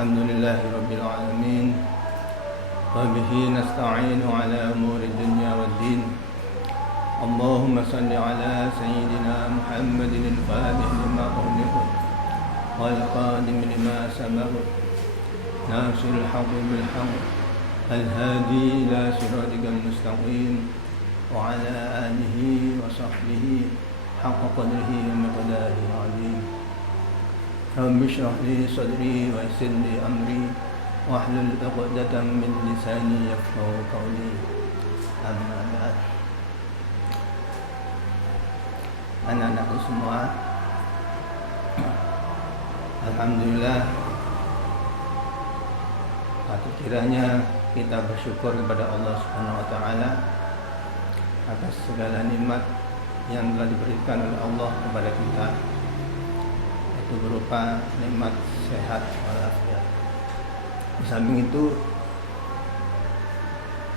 Alhamdulillahi Rabbil Alamin. Wabihi nasta'inu ala umuri dunya wad din. Allahumma salli ala Sayyidina Muhammadin al-Fatih lima ughliqa wal qadim lima sabaqa nasiril haqqi bil haqq al-hadi ila siratikal mustaqim wa ala alihi wa sahbihi haqqa qadrihi wa miqdarihi azim. Rabbi shrah li sadri wa yassir li amri wahlul 'uqdatam min lisani yafqahu qawli. Amma ba'd. Anak-anakku semua, alhamdulillah, patut kiranya kita bersyukur kepada Allah Subhanahu wa taala atas segala nikmat yang telah diberikan oleh Allah kepada kita, itu berupa nikmat sehat walafiat. Di samping itu,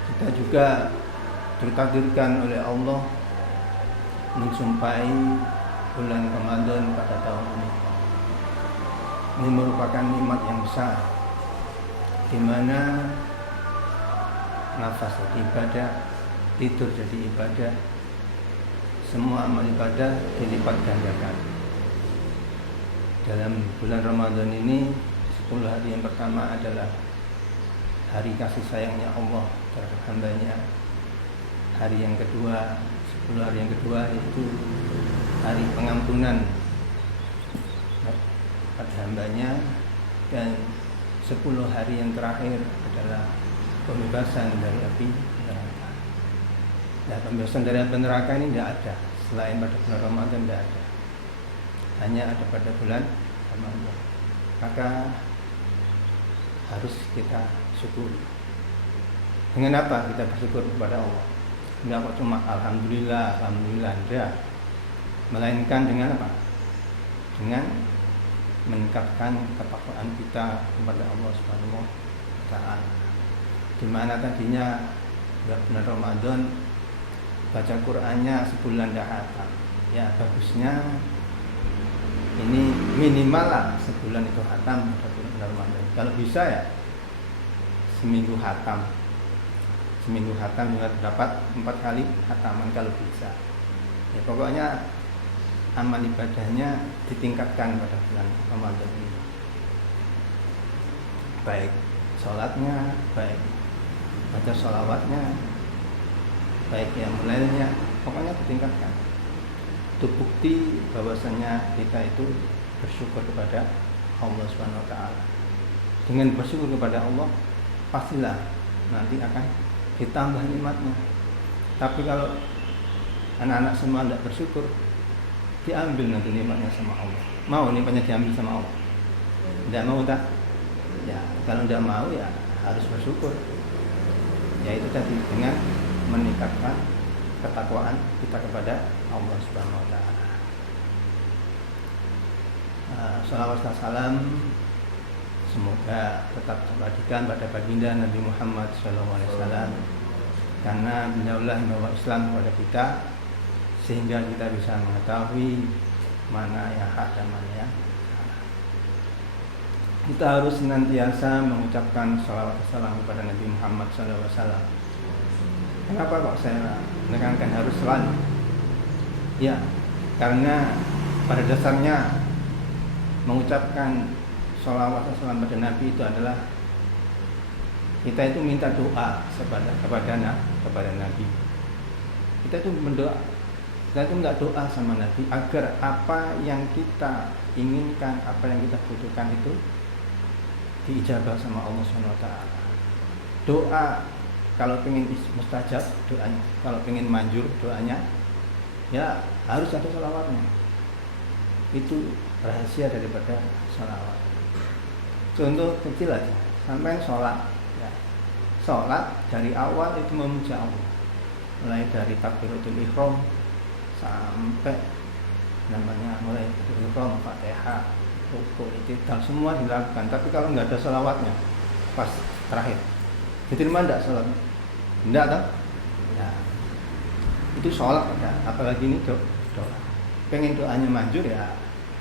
kita juga ditakdirkan oleh Allah menjumpai bulan Ramadan pada tahun ini. Ini merupakan nikmat yang besar, di mana nafas jadi ibadah, tidur jadi ibadah, semua amal ibadah dilipat gandakan. Dalam bulan Ramadan ini, 10 hari yang pertama adalah hari kasih sayangnya Allah terhadap hambanya. Hari yang kedua, 10 hari yang kedua itu hari pengampunan pada hambanya, dan 10 hari yang terakhir adalah pembebasan dari api neraka. Nah, pembebasan dari api neraka ini tidak ada selain pada bulan Ramadan, tidak ada, hanya ada pada bulan Ramadan. Maka harus kita syukuri. Dengan apa kita bersyukur kepada Allah? Tidak kok cuma alhamdulillah, alhamdulillah, tidak. Melainkan dengan apa? Dengan meningkatkan ketakwaan kita kepada Allah Subhanahu wa taala. Di mana tadinya bulan Ramadan baca Qur'annya sebulan dah hatam. Ya, bagusnya ini minimal lah sebulan itu hatam pada bulan Ramadan. Kalau bisa ya seminggu hatam. Seminggu hatam juga dapat 4 kali hataman kalau bisa. Ya, pokoknya amal ibadahnya ditingkatkan pada bulan Ramadan ini. Baik sholatnya, baik baca sholawatnya, baik yang lainnya, pokoknya ditingkatkan. Itu bukti bahwasanya kita itu bersyukur kepada Allah Subhanahu wa taala. Dengan bersyukur kepada Allah, pastilah nanti akan ditambah nikmatnya. Tapi kalau anak-anak semua tidak bersyukur, diambil nanti nikmatnya sama Allah. Mau nikmatnya diambil sama Allah? Tidak mau tak? Ya, kalau tidak mau ya harus bersyukur. Ya itu tadi, dengan meningkatkan ketakwaan kita kepada Allah Subhanahu wa taala. Shalawat dan salam semoga tetap terbagikan pada baginda Nabi Muhammad SAW, karena beliaulah yang membawa Islam kepada kita, sehingga kita bisa mengetahui mana yang hak dan mana yang salah. Kita harus senantiasa mengucapkan shalawat dan salam kepada Nabi Muhammad SAW. Kenapa kok saya menekankan harus selalu? Ya, karena pada dasarnya mengucapkan sholawat dan salam pada Nabi itu adalah kita itu minta doa kepada Nabi. Kita itu berdoa, kita itu minta doa sama Nabi agar apa yang kita inginkan, apa yang kita butuhkan itu diijabah sama Allah SWT. Doa kalau pengen mustajab doanya, kalau pengen manjur doanya, ya harus ada sholawatnya. Itu rahasia daripada sholawat. Contoh kecil aja, sampai sholat, ya. Sholat dari awal itu memuja Allah, mulai dari takbiratul ihram sampai mulai takbiratul ihram, Fatihah, rukuk, i'tidal, semua dilakukan. Tapi kalau nggak ada sholawatnya pas terakhir, diterima enggak sholatnya? Enggak tak? Ya, itu sholat ada. Apalagi ini doa. Pengen doanya manjur ya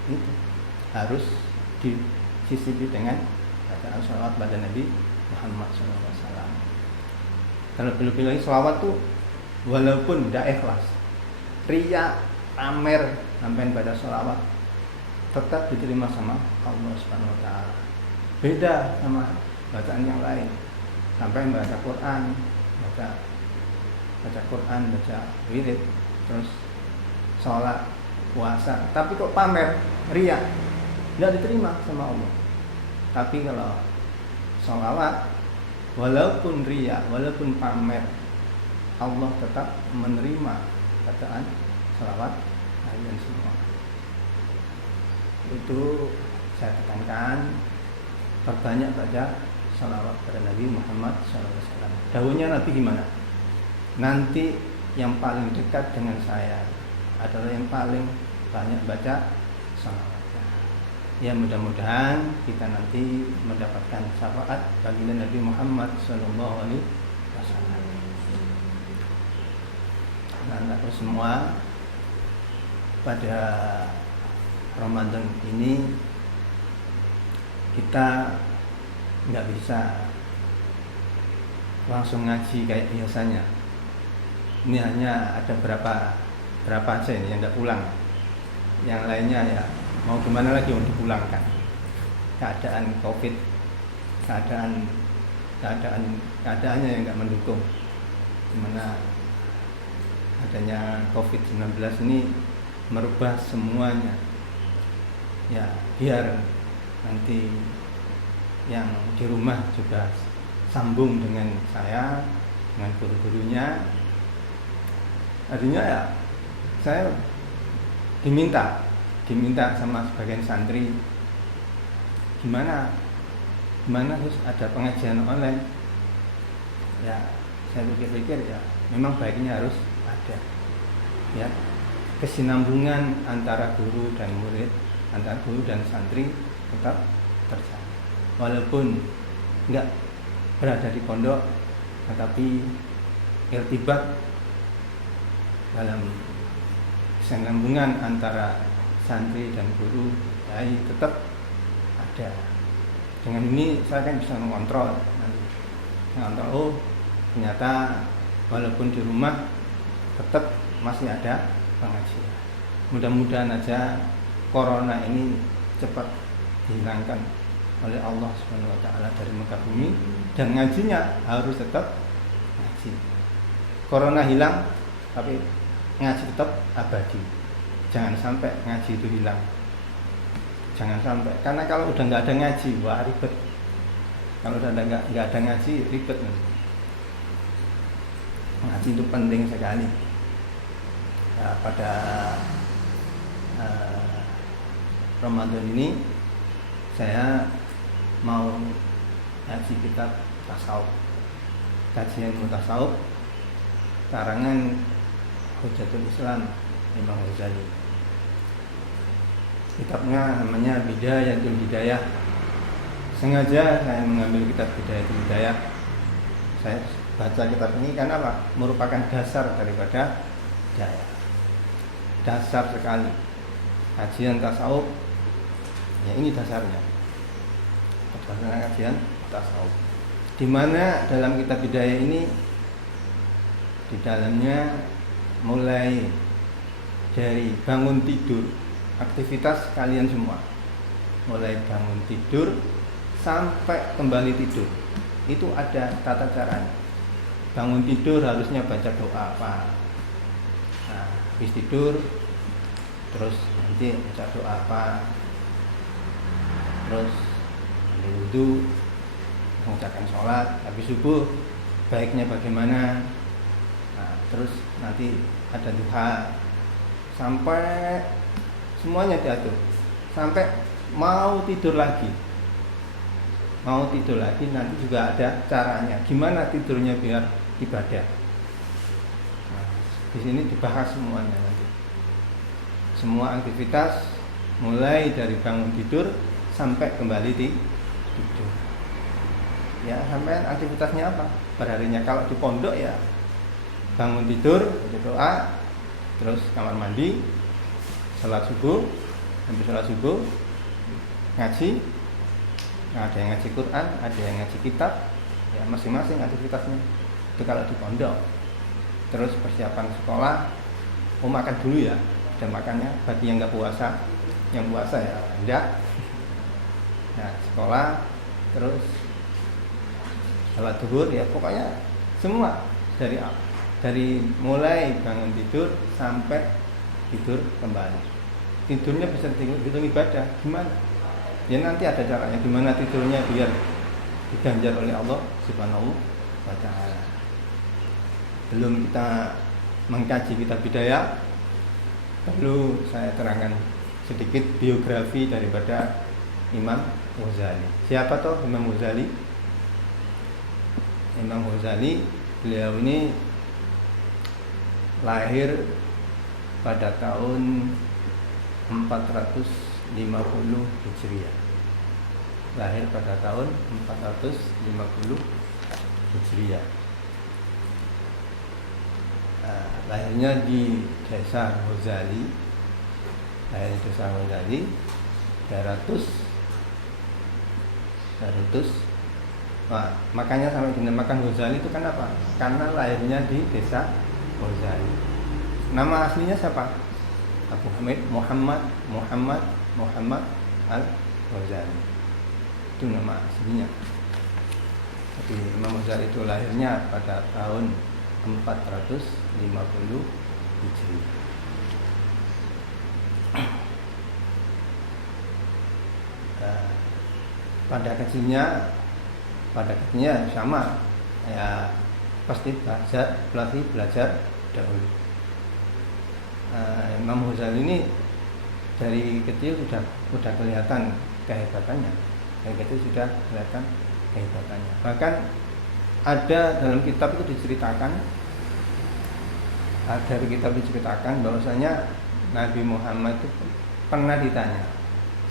itu harus disisipi dengan bacaan sholawat pada Nabi Muhammad SAW. Kalau lebih lagi sholawat tuh walaupun tidak ikhlas, ria, pamer sampai pada sholawat, tetap diterima sama Allah Subhanahu Wa Taala. Beda sama bacaan yang lain. Sampai baca Quran, baca Quran, baca wirid, terus sholat, puasa, tapi kok pamer, ria, tidak diterima sama Allah. Tapi kalau sholawat, walaupun ria, walaupun pamer, Allah tetap menerima bacaan sholawat kalian semua. Itu saya tekankan, perbanyak baca sholawat pada Nabi Muhammad SAW. Dawuhnya Nabi gimana? Nanti yang paling dekat dengan saya adalah yang paling banyak baca sholawatnya. Ya, mudah-mudahan kita nanti mendapatkan syafaat baginda Nabi Muhammad SAW. Anak-anakku semua, pada Ramadan ini kita nggak bisa langsung ngaji kayak biasanya. Ini hanya ada berapa aja ini yang nggak pulang. Yang lainnya ya mau gimana lagi untuk dipulangkan. Keadaan COVID, keadaannya yang nggak mendukung. Dimana adanya COVID-19 ini merubah semuanya. Ya, biar nanti yang di rumah juga sambung dengan saya, dengan guru-gurunya. Artinya ya saya diminta sama sebagian santri, gimana terus ada pengajian online. Ya, saya pikir-pikir ya memang baiknya harus ada, ya, kesinambungan antara guru dan murid, antara guru dan santri tetap terjaga. Walaupun enggak berada di pondok, tetapi irtibat dalam kesinambungan antara santri dan guru yai tetap ada. Dengan ini saya kan bisa mengontrol oh ternyata walaupun di rumah tetap masih ada pengajian. Mudah-mudahan aja corona ini cepat dihilangkan oleh Allah Subhanahu Wa Taala dari muka bumi, dan ngajinya harus tetap ngaji. Corona hilang, tapi ngaji tetap abadi. Jangan sampai ngaji itu hilang. Jangan sampai, karena kalau udah nggak ada ngaji, wah ribet. Kalau udah nggak ada ngaji, ribet nih. Ngaji itu penting sekali. Ya, pada Ramadan ini saya mau ngaji kitab tasawuf, kajian tasawuf karangan Hujjatul Islam Imam Ghazali. Kitabnya namanya Bidayatul Hidayah. Sengaja saya mengambil kitab Bidayatul Hidayah. Saya baca kitab ini karena apa? Merupakan dasar daripada hidayah. Dasar sekali. Kajian tasawuf, ya ini dasarnya. Dasarnya kajian tasawuf. Di mana dalam kitab Bidayah ini, di dalamnya mulai dari bangun tidur, aktivitas kalian semua, mulai bangun tidur sampai kembali tidur, itu ada tata caranya. Bangun tidur harusnya baca doa apa? Nah, habis tidur terus nanti baca doa apa? Terus ambil wudu, mengucapkan sholat, habis subuh baiknya bagaimana? Nah, terus nanti ada duha, sampai semuanya diatur, sampai mau tidur lagi nanti juga ada caranya. Gimana tidurnya biar ibadah? Nah, di sini dibahas semuanya nanti. Semua aktivitas mulai dari bangun tidur sampai kembali tidur. Ya, sampai aktivitasnya apa? Perharinya kalau di pondok ya bangun tidur, berdoa, terus kamar mandi, sholat subuh, habis sholat subuh ngaji, Ada yang ngaji Quran, ada yang ngaji kitab, ya masing-masing aktivitasnya. Itu kalau di pondok. Terus persiapan sekolah, makan dulu ya, dan makannya bagi yang nggak puasa, yang puasa ya enggak. Nah sekolah, terus sholat zuhur ya pokoknya semua dari mulai bangun tidur sampai tidur kembali. Tidurnya bisa dihitung ibadah, gimana? Ya nanti ada caranya gimana tidurnya biar diganjar oleh Allah Subhanahu wa Ta'ala. Belum kita mengkaji kitab Bidayah, perlu saya terangkan sedikit biografi daripada Imam Ghazali. Siapa toh Imam Ghazali? Imam Ghazali, beliau ini lahir pada tahun 450 Hijriah. Lahir pada tahun 450 Hijriah. Lahirnya di desa Ghazali. Lahir di desa Ghazali, Daratus. Nah, makanya sampai dinamakan Ghazali itu kan apa? Karena lahirnya di desa Ghazali. Nama aslinya siapa? Abu Hamid Muhammad Al-Ghazali. Itu nama aslinya. Tapi Imam Ghazali itu lahirnya pada tahun 450 Hijriah. Pada kecilnya sama ya, pasti belajar dahulu. Imam Ghazali ini dari kecil sudah kelihatan kehebatannya. Dari kecil sudah kelihatan kehebatannya. Bahkan ada dalam kitab itu diceritakan, bahwasanya Nabi Muhammad itu pernah ditanya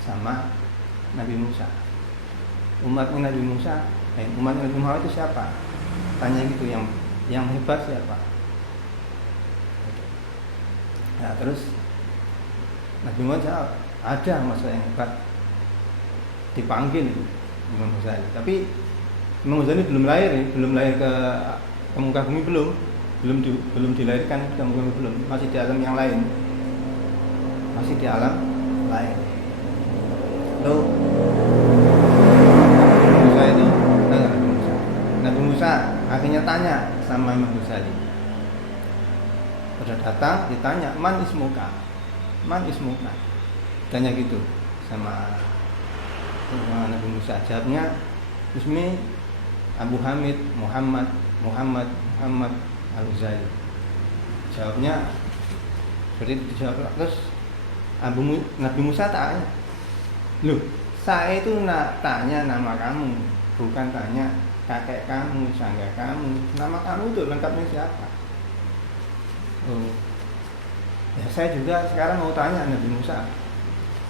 sama Nabi Musa. Umatnya Nabi Muhammad itu siapa? Tanya gitu, yang hebat siapa? Nah terus Nabi Muhammad jawab, ada masa yang hebat, dipanggil Imam Ghazali. Tapi Imam Ghazali belum lahir ke muka bumi, belum dilahirkan ke muka bumi, belum, masih di alam yang lain, Lalu Nabi Musa akhirnya tanya sama Imam Ghazali. Sudah datang ditanya, man ismuka, tanya gitu sama Nabi Musa. Jawabnya, ismi Abu Hamid Muhammad Al-Ghazali. Jawabnya seperti itu dijawab. Terus Nabi Musa tanya, loh saya itu tanya nama kamu, bukan tanya kakek kamu, sangga kamu. Nama kamu itu lengkapnya siapa? Oh, ya saya juga sekarang mau tanya Nabi Musa,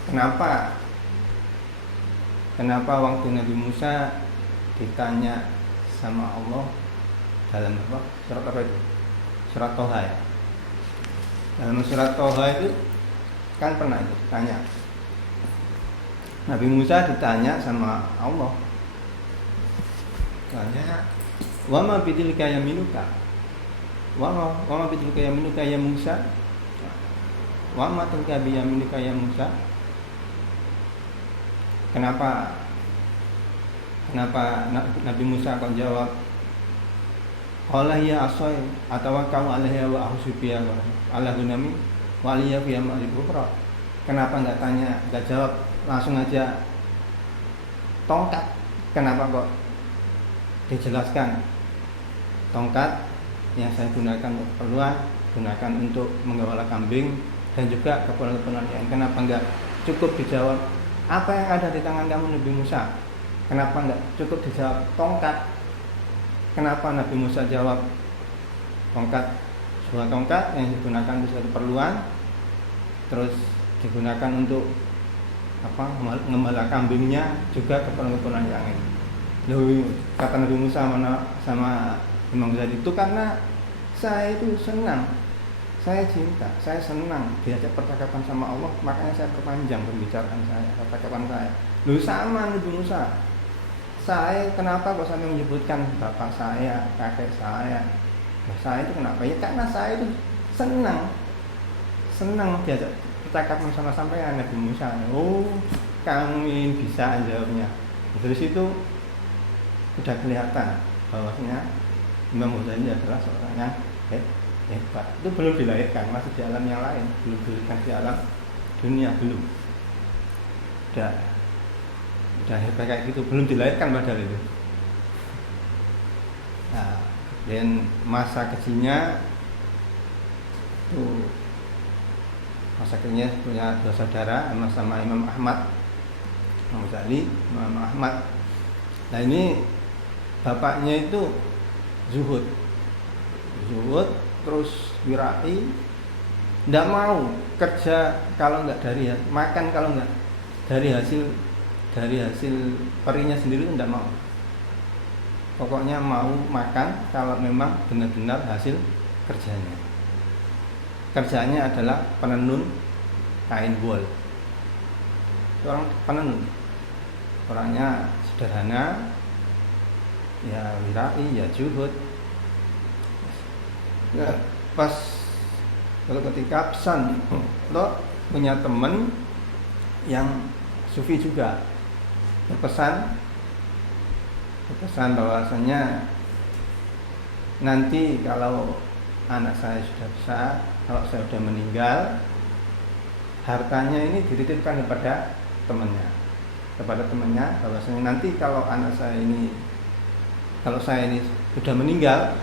kenapa waktu Nabi Musa ditanya sama Allah dalam apa? Surat apa itu? Surat Toha ya. Dalam surat Toha itu kan pernah itu ditanya. Nabi Musa ditanya sama Allah. Tanya, wa ma bidilka yaminuka? Wa ma bidilka yaminuka ya Musa? Wa ma tilka bi yaminuka ya Musa? Kenapa Nabi Musa kok jawab qala ya asai atau kau alaiha wa ahsubiya wa ala gunami wa aliya fi amri ukhra? Kenapa enggak jawab langsung aja tongkat? Kenapa kok dijelaskan tongkat yang saya gunakan untuk keperluan, gunakan untuk menggembala kambing dan juga keperluan yang? Kenapa enggak cukup dijawab apa yang ada di tangan kamu Nabi Musa? Kenapa enggak cukup dijawab tongkat? Kenapa Nabi Musa jawab tongkat? Sebuah tongkat yang digunakan untuk suatu keperluan, terus digunakan untuk mengembala kambingnya, juga keperluan yang lain. Lalu kata Nabi Musa sama Imam Ghazali itu, karena saya itu senang, saya cinta, saya senang diajak percakapan sama Allah, makanya saya perpanjang pembicaraan saya, percakapan saya. Lalu sama Nabi Musa saya kenapa kok sampai menyebutkan bapak saya, kakek saya? Nah, saya itu kenapa? Ya karena saya itu senang diajak bercakap sama sampean Nabi Musa. Oh, kamu ini bisa jawabnya. Dari situ sudah kelihatan bahwasanya Imam Ghazali adalah seorang yang hebat. Itu belum dilahirkan, masih di alam yang lain, belum dilahirkan di alam dunia, belum. Udah hebat kayak gitu, belum dilahirkan padahal itu. Nah, dan masa kecilnya itu punya dua saudara sama Imam Ahmad, Imam Ghazali, Imam Ahmad. Nah ini bapaknya itu zuhud terus wirai, tidak mau kerja kalau nggak dari makan, kalau nggak dari hasil perinya sendiri itu tidak mau. Pokoknya mau makan kalau memang benar-benar hasil kerjanya. Kerjanya adalah penenun kain wol. Orang penenun, orangnya sederhana, ya wirai, ya zuhud. Nah, pas kalau ketika pesan, lo punya teman yang sufi juga, berpesan bahwasanya nanti kalau anak saya sudah besar, kalau saya sudah meninggal, hartanya ini dititipkan kepada temannya, bahwasanya nanti kalau saya ini sudah meninggal,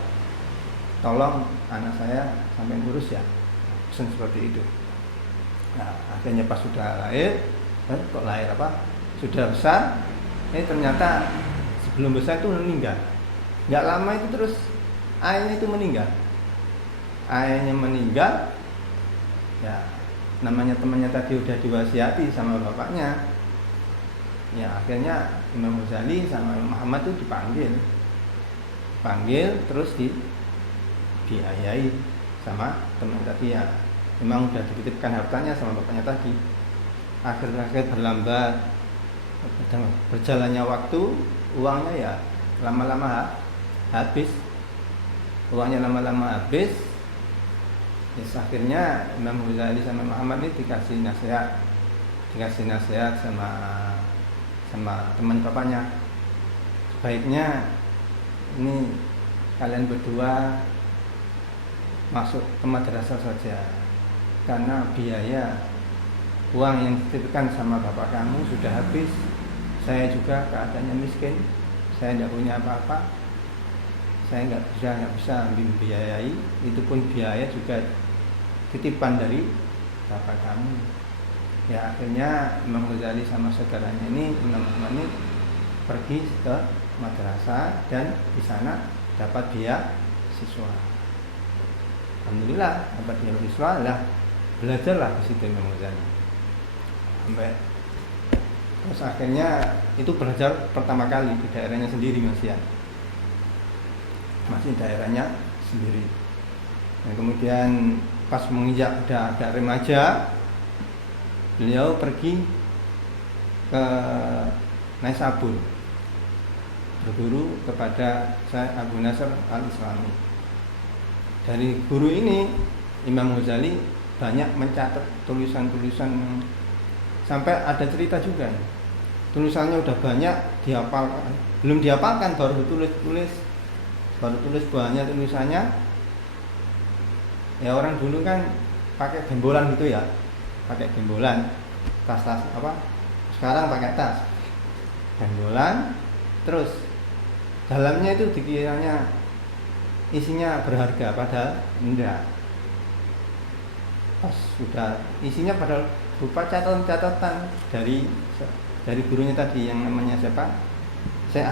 tolong anak saya sampai ngurus ya. Pesan seperti itu. Nah, akhirnya pas sudah lahir, sudah besar, ternyata sebelum besar itu meninggal. Nggak lama itu terus ayahnya itu meninggal. Ayahnya meninggal, ya namanya temannya tadi udah diwasiati sama bapaknya. Ya akhirnya Imam Ghazali sama Imam Muhammad itu dipanggil terus diayai sama teman tadi ya. Memang udah dititipkan hartanya sama bapaknya tadi. Akhir-akhir berlambat, berjalannya waktu, uangnya ya lama-lama habis. Akhirnya Imam Ghazali sama Muhammad ini dikasih nasihat sama teman bapaknya. Sebaiknya ini kalian berdua masuk ke madrasah saja, karena biaya uang yang dititipkan sama bapak kamu sudah habis. Saya juga keadaannya miskin, saya tidak punya apa-apa, saya nggak bisa membiayai. Itu pun biaya juga titipan dari bapak kamu. Ya akhirnya Imam Ghazali sama saudaranya ini, Imam Ahmad ini pergi ke madrasah dan di sana dapat beasiswa. Alhamdulillah dapat beasiswa lah, belajarlah di situ Imam Ghazali sampai terus akhirnya itu belajar pertama kali di daerahnya sendiri, masih daerahnya sendiri. Dan kemudian pas menginjak udah agak remaja, beliau pergi ke Naisabur berguru kepada Syekh Abu Nasr Al-Islami. Dari guru ini Imam Ghazali banyak mencatat tulisan-tulisan, sampai ada cerita juga. Tulisannya udah banyak dihafalkan, belum dihafalkan baru tulis banyak tulisannya. Ya orang dulu kan pakai gembolan gitu ya, tas apa? Sekarang pakai tas, gembolan, terus dalamnya itu dikiranya isinya berharga, padahal enggak. Pas sudah isinya padahal berupa catatan dari gurunya tadi yang namanya siapa? Syekh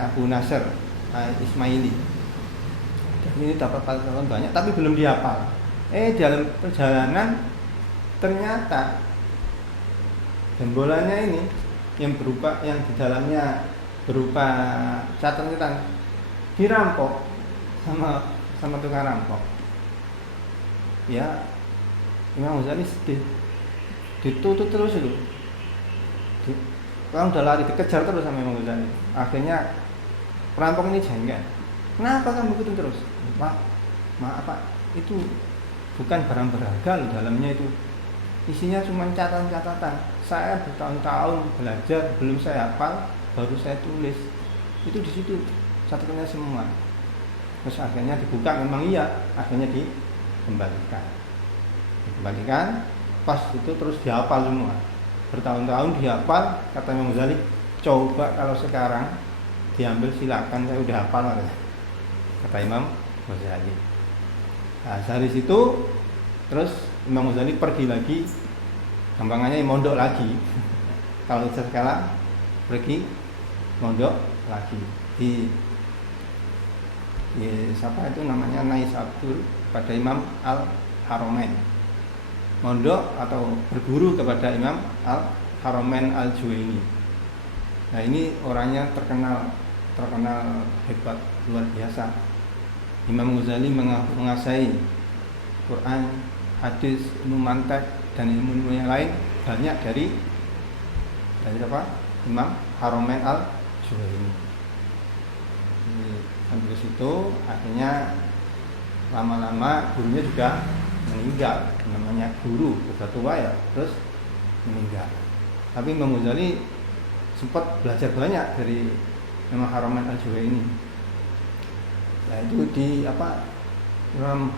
Abu Nasr Ismaili. Ini dapat catatan banyak tapi belum dihafal. Dalam perjalanan ternyata gembolannya ini yang di dalamnya berupa catatan dirampok sama tukang rampok. Ya Imam Ghazali sedih, ditutup terus itu, Orang udah lari dikejar terus sama Imam Ghazali. Akhirnya perampok ini jengkel. Kenapa kamu ikutin terus? Pak, maaf Pak, itu bukan barang berharga loh, dalamnya itu isinya cuma catatan-catatan. Saya bertahun-tahun belajar, belum saya hafal, baru saya tulis. Itu di situ catatannya semua. Terus akhirnya dibuka, memang iya, akhirnya dikembalikan. Pas itu terus dihafal semua. Bertahun-tahun dihafal, kata Imam Ghazali, coba kalau sekarang diambil silakan, saya udah hafal, kata Imam Ghazali. Nah, dari situ terus Imam Ghazali pergi lagi, gampangannya mondok lagi. Kalau sekarang pergi mondok lagi di siapa itu namanya Naisabur pada Imam Al-Haramain, mondok atau berguru kepada Imam Al-Haramain Al-Juwaini. Nah, ini orangnya terkenal hebat, luar biasa. Imam Ghazali menguasai Quran, hadis, ilmu mantek dan ilmu yang lain banyak dari apa? Imam Haramain Al-Juwaini. Sampai situ akhirnya lama-lama gurunya juga meninggal, namanya guru sudah tua ya, terus meninggal. Tapi Imam Ghazali sempat belajar banyak dari Imam Haramain Al-Juwaini. Nah, itu di Imam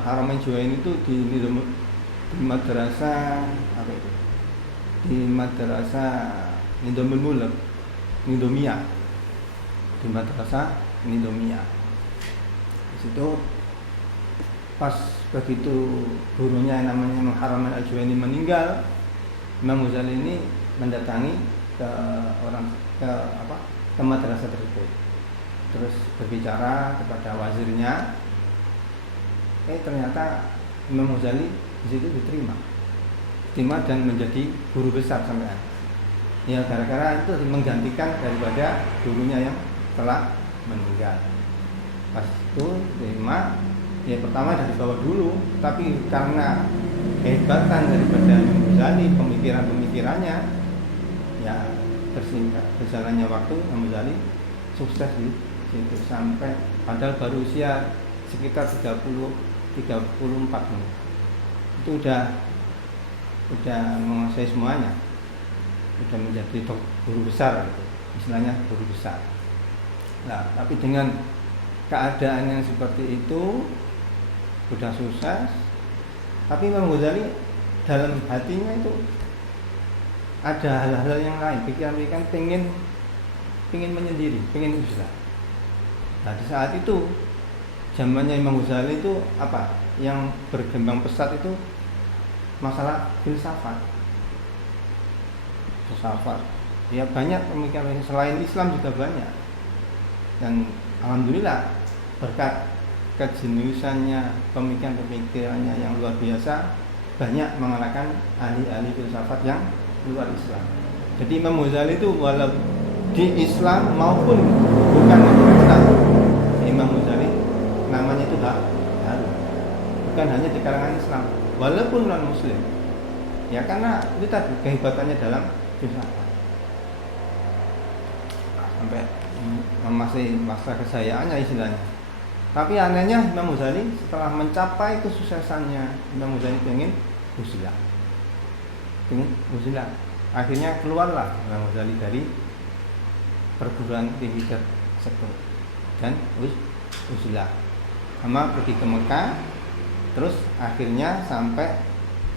Haramain Al-Juwaini itu di madrasah apa itu? Di madrasah Nidomia. Di madrasah Nidomia. Di situ pas begitu gurunya yang namanya Imam Haramain Al-Juwaini meninggal, Imam Ghazali ini mendatangi ke madrasah tersebut. Terus berbicara kepada wazirnya. Ternyata Imam Ghazali di situ diterima dan menjadi guru besar sampean. Ya, gara-gara itu menggantikan daripada gurunya yang telah meninggal. Pas itu terima, ya pertama dari bawah dulu, tapi karena kehebatan daripada Imam Ghazali, pemikirannya, ya tersingkat berjalannya waktu, Imam Ghazali sukses di situ sampai padahal baru usia sekitar 34 menit. Itu udah menguasai semuanya, udah menjadi guru besar gitu. Istilahnya guru besar. Nah, tapi dengan keadaan yang seperti itu sudah sukses, tapi Imam Ghazali dalam hatinya itu ada hal-hal yang lain, pikiran-pikiran pengen menyendiri, pengen usaha. Nah, di saat itu zamannya Imam Ghazali itu apa yang berkembang pesat itu masalah filsafat. Ya, banyak pemikiran selain Islam juga banyak. Dan alhamdulillah berkat kejeniusannya, pemikirannya yang luar biasa, banyak mengalahkan ahli-ahli filsafat yang luar Islam. Jadi Imam Ghazali itu walau di Islam maupun bukan Islam, Imam Ghazali namanya itu harum. Bukan hanya di kalangan Islam, walaupun non Muslim. Ya, karena itu tadi kehebatannya dalam filsafat. Sampai masih masa kejayaannya istilahnya. Tapi anehnya Imam Ghazali setelah mencapai kesuksesannya, Imam Ghazali pengen usilah. Akhirnya keluarlah Imam Ghazali dari perguruan tinggi tersebut dan usilah. Sama pergi ke Mekah, terus akhirnya sampai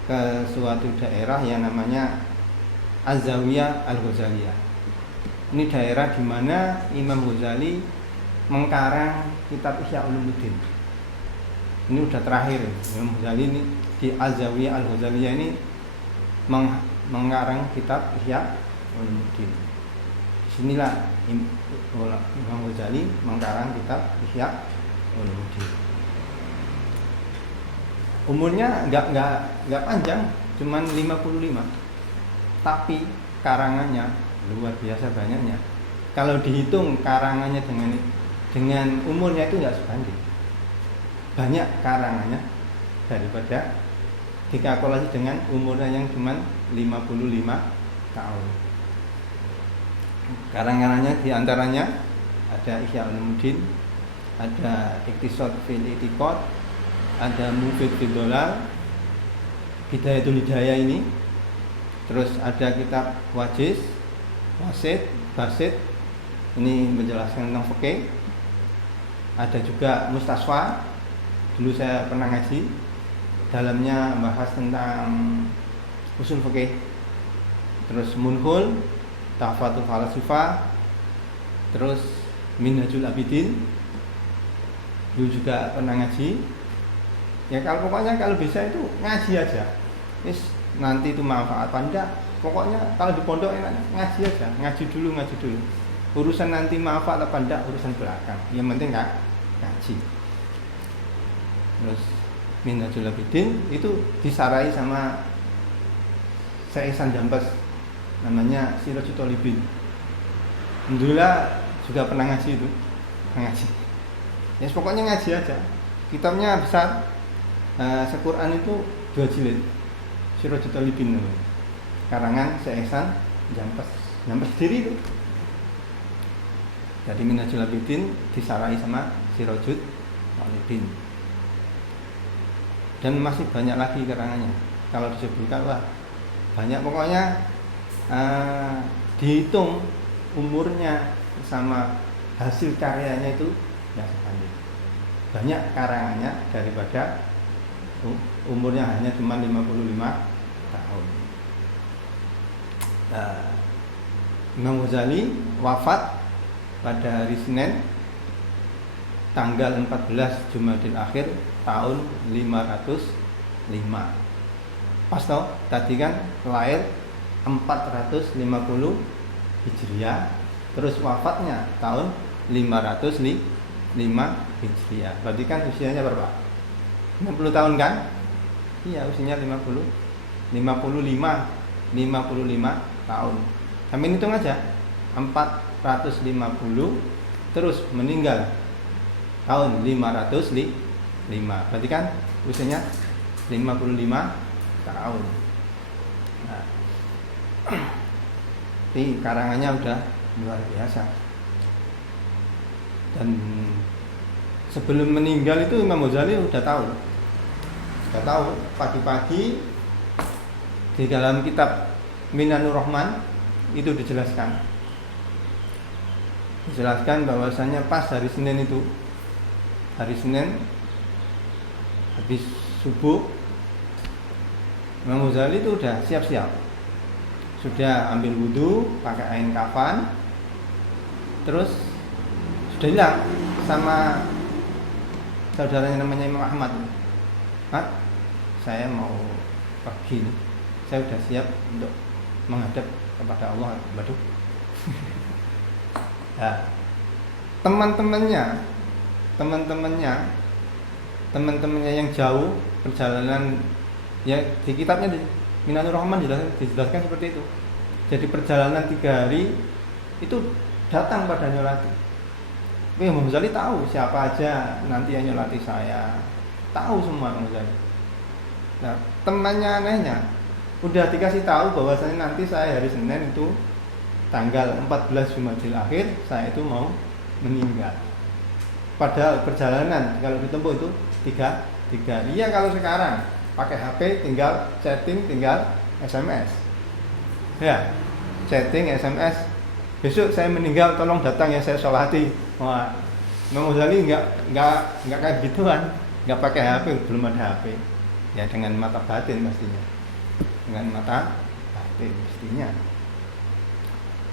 ke suatu daerah yang namanya Az-Zawiyah Al-Ghazaliyah. Ini daerah di mana Imam Ghazali mengkarang kitab Ihya Ulumuddin. Ini udah terakhir. Imam Ghazali ini di Az-Zawiyah Al-Ghazaliyah ini mengarang kitab Ihya Ulumuddin. Disinilah Imam Ghazali mengarang kitab Ihya Ulumuddin. Umurnya nggak panjang, cuman 55. Tapi karangannya luar biasa banyaknya. Kalau dihitung karangannya dengan umurnya itu nggak sebanding. Banyak karangannya daripada dikalkulasi dengan umurnya yang cuma 55 tahun. Karangannya diantaranya ada Ihya Ulumuddin, ada Iqtisad fil I'tiqad, ada Mufid fid Dhalal, Hidayatul Hidayah ini. Terus ada kitab Wajiz, Wasit, Basit, ini menjelaskan tentang fikih. Ada juga Mustasfa, dulu saya pernah ngaji, dalamnya bahas tentang usul fikih. Terus Munhul, Tahfatul Falasifah, terus Minhajul Abidin, dulu juga pernah ngaji. Ya kalau pokoknya kalau bisa itu ngaji aja. Nanti itu manfaat apa enggak, pokoknya kalau di pondok enak ngaji aja, ngaji dulu. Urusan nanti manfaat apa enggak urusan belakang, yang penting enggak ngaji. Terus Minhajul Abidin itu disarai sama Syekh Ihsan Jambas, namanya Sirajul Thalibin. Alhamdulillah juga pernah ngaji itu, ya pokoknya ngaji aja. Kitabnya besar, se-Quran itu 2 jilid, Sirajul Thalibin, karangan Syekh Ihsan Jambas sendiri itu. Jadi Minhajul Abidin disarai sama Sirajul Thalibin. Dan masih banyak lagi karangannya. Kalau disebutkan wah banyak, pokoknya dihitung umurnya sama hasil karyanya itu ya sebanding. Banyak karangannya daripada umurnya hanya cuma 55 tahun. Imam Ghazali wafat pada hari Senin tanggal 14 Jumadil Akhir tahun 505. Pas toh, tadi kan lahir 450 Hijriah, terus wafatnya tahun 505 Hijriah. Berarti kan usianya berapa? 60 tahun kan? Iya, usianya 55 tahun. Kami hitung aja 450 terus meninggal tahun 505. Berarti kan usianya 55 tahun. Nah, ini karangannya udah luar biasa. Dan sebelum meninggal itu Imam Ghazali udah tahu pagi-pagi di dalam kitab Minanur Rahman itu dijelaskan bahwasanya pas hari Senin habis subuh Imam Ghazali itu udah siap-siap, sudah ambil wudhu, pakai kain kafan, terus sudah bilang sama saudaranya namanya Imam Ahmad, saya mau pergi nih, saya sudah siap untuk menghadap kepada Allah. Waduh. Nah, teman-temannya yang jauh perjalanan, ya di kitabnya di Minanur Rahman dijelaskan seperti itu. Jadi perjalanan 3 hari itu datang pada nyolati. Imam Ghazali tahu siapa aja nanti yang nyolati saya, tahu semua Imam Ghazali. Nah, temannya anehnya udah dikasih tahu bahwasanya nanti saya hari Senin itu tanggal 14 Jumadil Akhir saya itu mau meninggal. Padahal perjalanan kalau ditempuh itu 3 hari. Ya kalau sekarang pakai HP tinggal chatting, tinggal SMS. Ya, chatting, SMS. Besok saya meninggal, tolong datang ya saya sholati. Wah, Imam Ghazali enggak kayak gituan, enggak pakai HP, belum ada HP. Ya dengan mata batin pastinya. Dengan mata batin pastinya.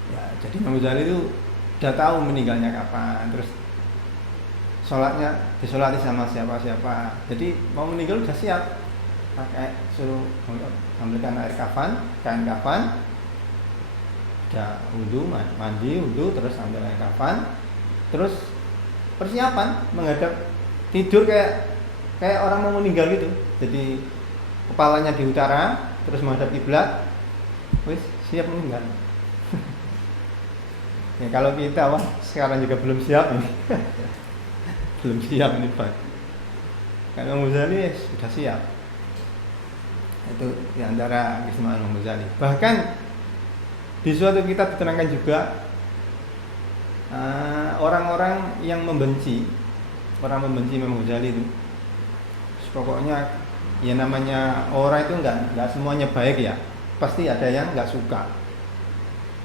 Ya, jadi Imam Ghazali itu udah tahu meninggalnya kapan, terus sholatnya disolati sama siapa. Jadi mau meninggal udah siap, pakai suruh ambilkan air kafan, kain kafan, udah wudhu, mandi wudhu, terus ambil air kafan, terus persiapan menghadap, tidur kayak orang mau meninggal gitu. Jadi kepalanya di utara, terus menghadap kiblat, wis siap meninggal. Ya kalau kita sekarang juga belum siap ini. Belum siap ini Pak. Kalau Imam Ghazali sudah siap. Itu diantara keistimewaan Imam Ghazali. Bahkan di suatu kitab diterangkan juga orang-orang yang membenci Imam Ghazali itu, pokoknya ya namanya orang itu nggak semuanya baik ya, pasti ada yang nggak suka.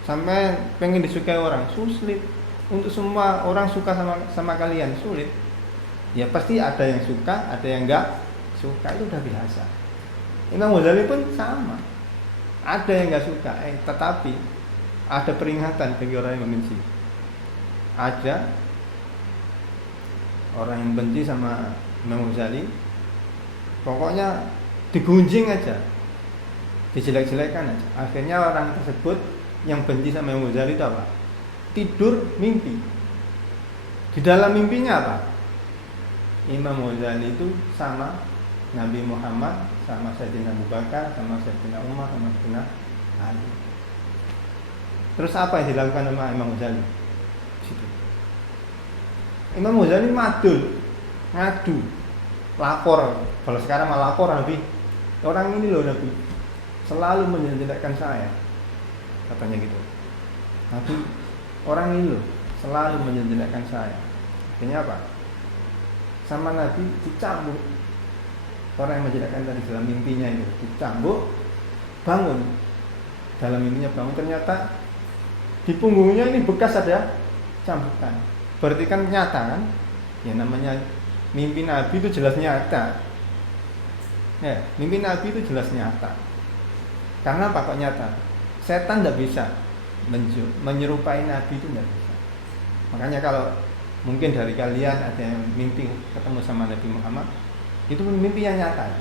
Sampai pengen disukai orang sulit, untuk semua orang suka sama kalian sulit. Ya pasti ada yang suka, ada yang nggak suka, itu udah biasa. Imam Ghazali pun sama, ada yang nggak suka, tetapi ada peringatan bagi orang yang membenci. Ada orang yang benci sama Imam Ghazali, pokoknya digunjing aja, dijelek-jelekan aja. Akhirnya orang tersebut yang benci sama Imam Ghazali itu apa? Tidur mimpi. Di dalam mimpinya apa? Imam Ghazali itu sama Nabi Muhammad, sama Sayyidina Abu Bakar, sama Sayyidina Umar, sama Sayyidina Ali. Terus apa yang dilakukan sama Imam Ghazali? Imam Ghazali ngadu, lapor. Kalau sekarang malah lapor Nabi. Orang ini loh Nabi, selalu menjelekkan saya, katanya gitu. Nabi, orang ini loh selalu menjelekkan saya. Akhirnya apa? Sama Nabi dicambuk. Orang yang menjelekkan tadi dalam mimpinya itu dicambuk, bangun. Dalam mimpinya bangun, ternyata di punggungnya ini bekas ada cambukan. Berarti kan nyata kan? Ya namanya mimpi Nabi itu jelas nyata. Ya, mimpi Nabi itu jelas nyata. Karena apa kok nyata? Setan tidak bisa menyerupai Nabi, itu tidak bisa. Makanya kalau mungkin dari kalian ada yang mimpi ketemu sama Nabi Muhammad, itu mimpi yang nyata.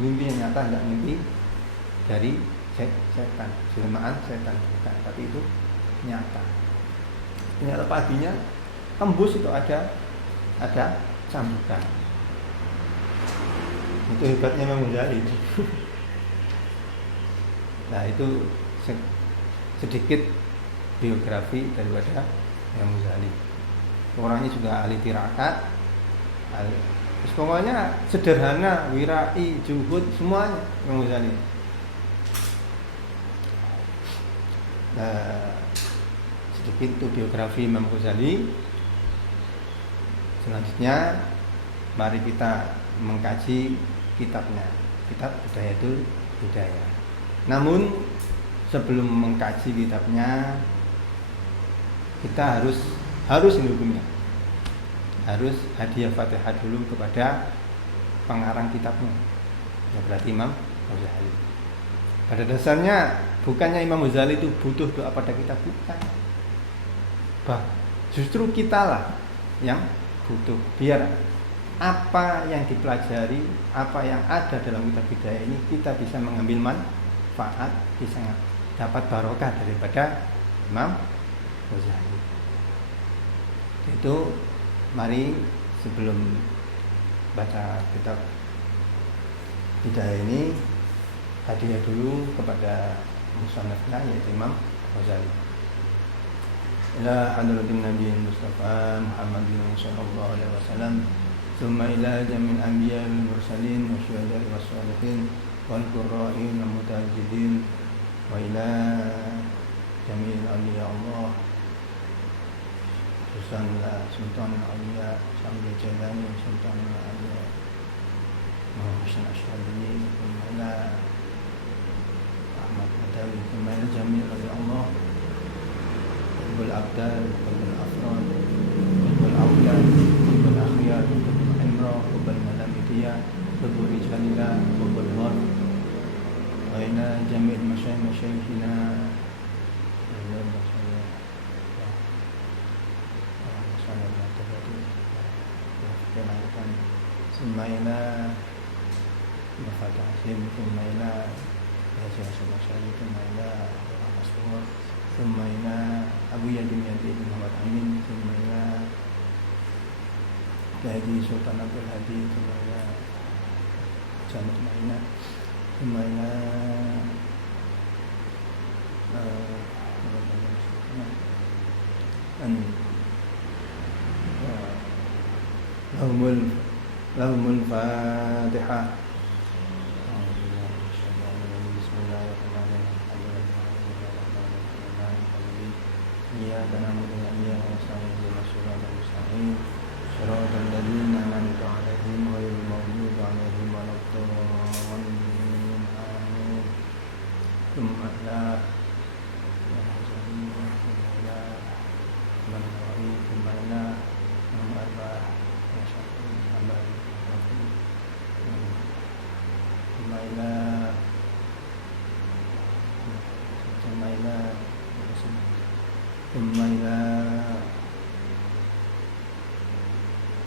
Mimpi yang nyata, tidak mimpi dari setan, jelmaan setan, bukan, tapi itu nyata. Ternyata paginya tembus itu ada cambukan. Itu hebatnya Imam Ghazali. Nah itu sedikit biografi daripada Imam Ghazali. Orangnya juga ahli tirakat, pokoknya sederhana, wirai, juhud, semuanya Imam Ghazali. Sedikit itu biografi Imam Ghazali. Selanjutnya mari kita mengkaji kitabnya, kitab Bidayatul Hidayah. Namun sebelum mengkaji kitabnya, kita harus ini hukumnya, harus hadiah Fatihah dulu kepada pengarang kitabnya, ya berarti Imam Ghazali. Pada dasarnya bukannya Imam Ghazali itu butuh doa pada kita, bukan. Justru kitalah yang butuh, biar apa yang dipelajari, apa yang ada dalam kitab Hidayah ini kita bisa mengambil manfaat, bisa dapat barokah daripada Imam Ghazali. Itu mari sebelum baca kitab Hidayah ini, hadiah dulu kepada musannafnya yaitu Imam Ghazali. Ila hadratin Nabi Mustafa Muhammadin sallallahu alaihi wasallam, thumma ila jamil anbiya wal mursalin wa syuhada'i was shalihin wal qurra'in wal mutajidin wa ila jamil awliya Allah Sultan al-Awliya Syamil Jalani Sultan al-Awliya Muhammad Asy'ari thumma ila Ahmad Madawi thumma ila jamil awliya Allah wal abdal wal afrad wal awlad wal akhyar wal imra wal malamidiyah wal rijalillah wal mar wa ila jamil masyayikhina Sumaila Mafatahim Sumaila Yasya Sumasyari Sumaila Aswar Sumaila Abu Yadim Yadi Muhammad Amin Sumaila Haji Sultan Abdul Hadi Sumaila Jamat Maina Sumaila Lahumul Fatihah. Bismillahirrahmanirrahim. Bismillahirrahmanirrahim. Shiratal ladzina an'amta 'alaihim ghairil maghdubi 'alaihim waladdallin. Amin. Tsumma la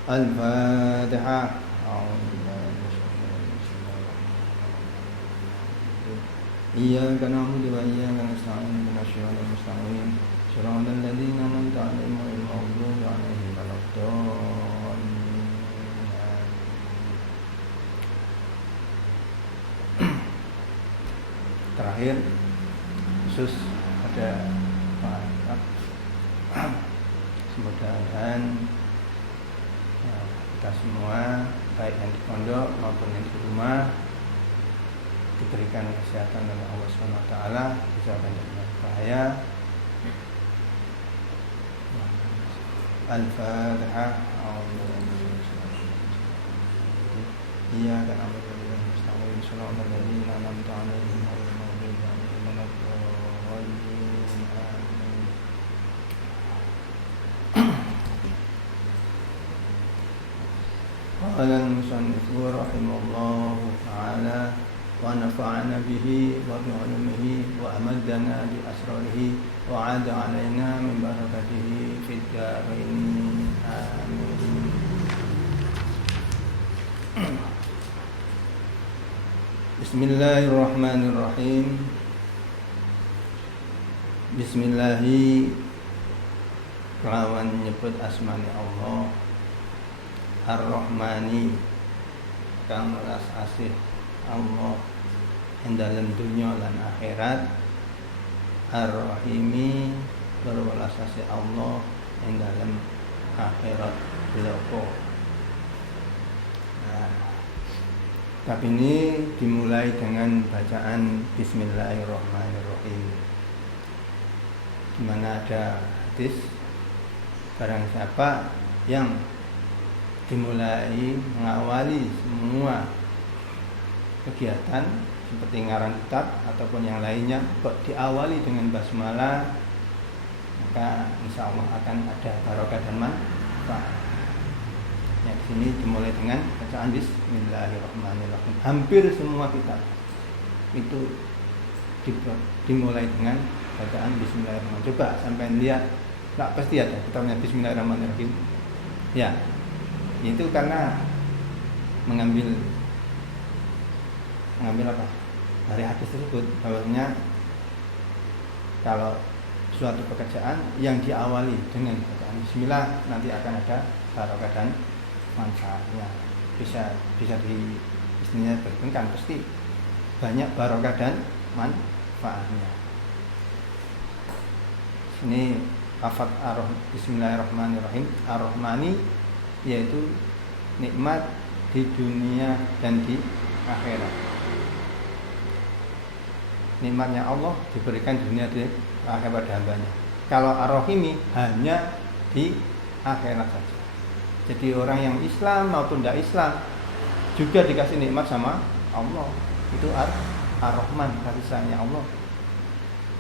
Al-Fatihah. Iyyaka na'budu wa iyyaka nasta'in ihdinas siratal mustaqim siratal ladzina an'amta 'alaihim ghairil maghdubi 'alaihim waladdallin. Terakhir khusus pada Pak, mudah-mudahan kita semua baik yang di pondok maupun yang di rumah diberikan kesehatan oleh Allah Subhanahu wa taala, dijauhkan dari bahaya. Al-Fatihah. Iyyaka na'budu wa iyyaka nasta'in shiratal ladzina an'amta 'alaihim ghairil maghdubi 'alaihim waladdallin. Amin. Qala al-musannif rahimahullahu ta'ala wa nafa'ana bihi wa bi 'ulumihi wa amaddana bi asrarihi wa 'ada 'alaina min barakatihi fid dharain. Amin. Bismillahirrahmanirrahim. Bismillahi kelawan nyebut asmani Allah Ar-Rahmani kang welas asih Allah ing dalem dunya lan akhirat. Ar-Rahimi berwelas asih Allah ing dalem akhirat loko. Nah, bab ini dimulai dengan bacaan Bismillahirrahmanirrahim, di mana ada hadis, barang siapa yang dimulai mengawali semua kegiatan seperti ngarang kitab ataupun yang lainnya kok diawali dengan basmalah, maka insya Allah akan ada barokah dan manfaat. Ya, di sini dimulai dengan bacaan Bismillahirrahmanirrahim. Hampir semua kitab itu dimulai dengan bacaan Bismillahirrahmanirrahim. Coba sampai lihat, tak pasti ada kitabnya Bismillahirrahmanirrahim. Ya, itu karena mengambil apa dari hadis tersebut, bahwasanya kalau suatu pekerjaan yang diawali dengan bacaan Bismillah nanti akan ada barokah dan manfaatnya. Bisa di istilahnya berbenkan, pasti banyak barokah dan manfaatnya. Ini lafaz Bismillahirrahmanirrahim. Ar-Rahmani yaitu nikmat di dunia dan di akhirat. Nikmatnya Allah diberikan di dunia dan akhirat pada hambanya. Kalau Ar-Rahimi hanya di akhirat saja. Jadi orang yang Islam maupun tidak Islam juga dikasih nikmat sama Allah. Itu Ar-Rahman, kasih sayangnya Allah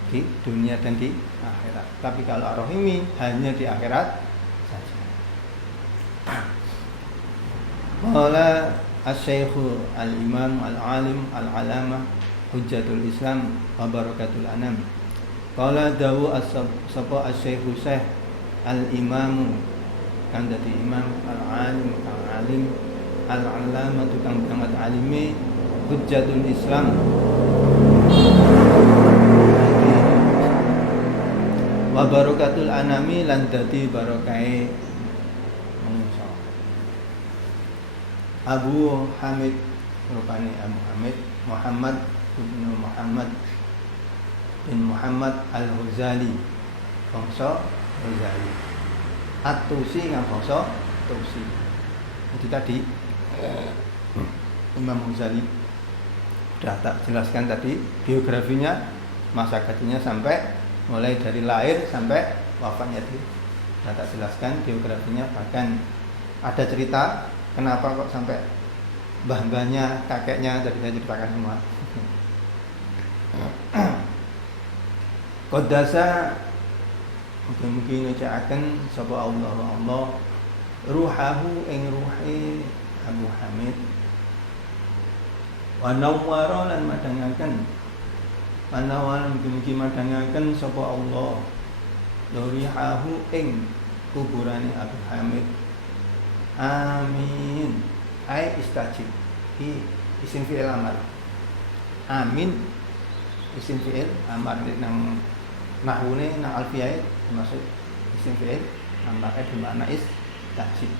di dunia dan di akhirat. Tapi kalau Ar-Rahimi hanya di akhirat saja. Qala Asy-Syaikh Al-Imam Al-Alim Al-Alamah Hujjatul Islam wa Barakatul Anam. Qala dawu as-sapa Asy-Syaikh Syekh Al-Imam kang dadi imam Al-Alim kang alim Al-Alamah tukang banget alime Hujjatul Islam wa Barakatul Anami lan dadi barakahe Abu Hamid, rupane Abu Hamid Muhammad bin Muhammad bin Muhammad Al-Ghazali, bangsa Ghazali. At-Tusi ngan bangsa Tusi. Itu tadi Imam Ghazali sudah tak jelaskan tadi biografinya, masa kajinya sampai mulai dari lahir sampai wafatnya di Saya tak jelaskan biografinya, bahkan ada cerita kenapa kok sampai mbah-mbahnya, kakeknya, tadi saya ceritakan semua. Qaddasa mungkin ucapaken sapa Allah ruhahu ing ruhi Abu Hamid wa nawwara lan madangaken mugi madangaken sapa Allah rihahu ing kuburane Abu Hamid. Amin. Ai istajib. Isim fi'il amar. Amin isim fi'il amar nang nahwune nang alfiyah termasuk isim fi'il amar bermakna istajib.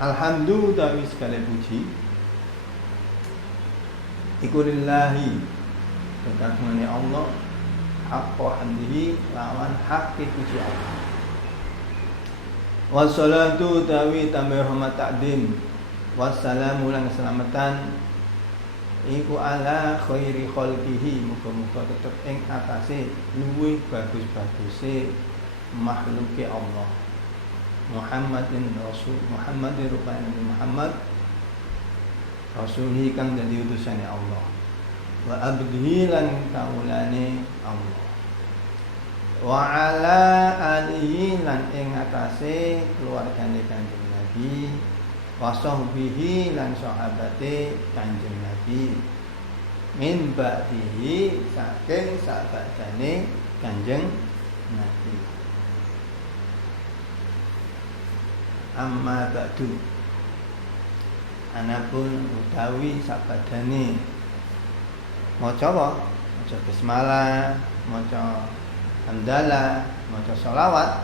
Alhamdulillah segala puji iku lillahi kekagungan Allah haqqa hamdihi lawan hakki puji Allah. Wassalatu tawi tamir rahmat takdim wassalamu lan keselamatan iku ala khairi khalqihi muga-muga tetep ing atase luwih bagus-baguse makhluke Allah Muhammadin Rasul Muhammadir Nabi Muhammad Rasulih kang dadi utusane Allah wa abdihi lan kaulane Allah wa ala alihi lan ing atase keluargane Kanjeng Nabi wa sahbihi lan sahabate Kanjeng Nabi min ba'dihi saking sabadane Kanjeng Nabi. Amma ba'du anapun utawi sabadane maca apa? Maca bismillah, maca hamdalah, maca sholawat.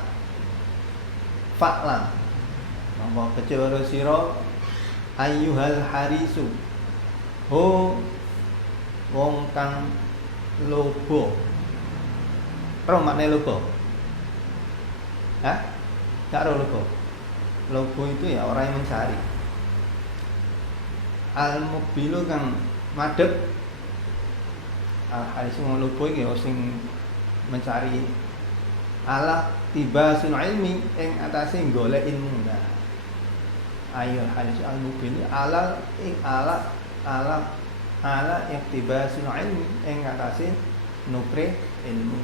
Fa'lam monggo kecewa sira ayyuhal harisu ho wong kang lobo. Ro makne lobo? Hah? Gak ro lobo. Lobo itu ya orang yang mencari. Al-mubilu kang madhep. Al-harisu wong lobo iki sing mencari ala tiba sun ilmi ing atase golek ilmu. Nah, ayo hadis al-mubin ala ing ala iktiba sun ilmi ing atase nukre ilmu.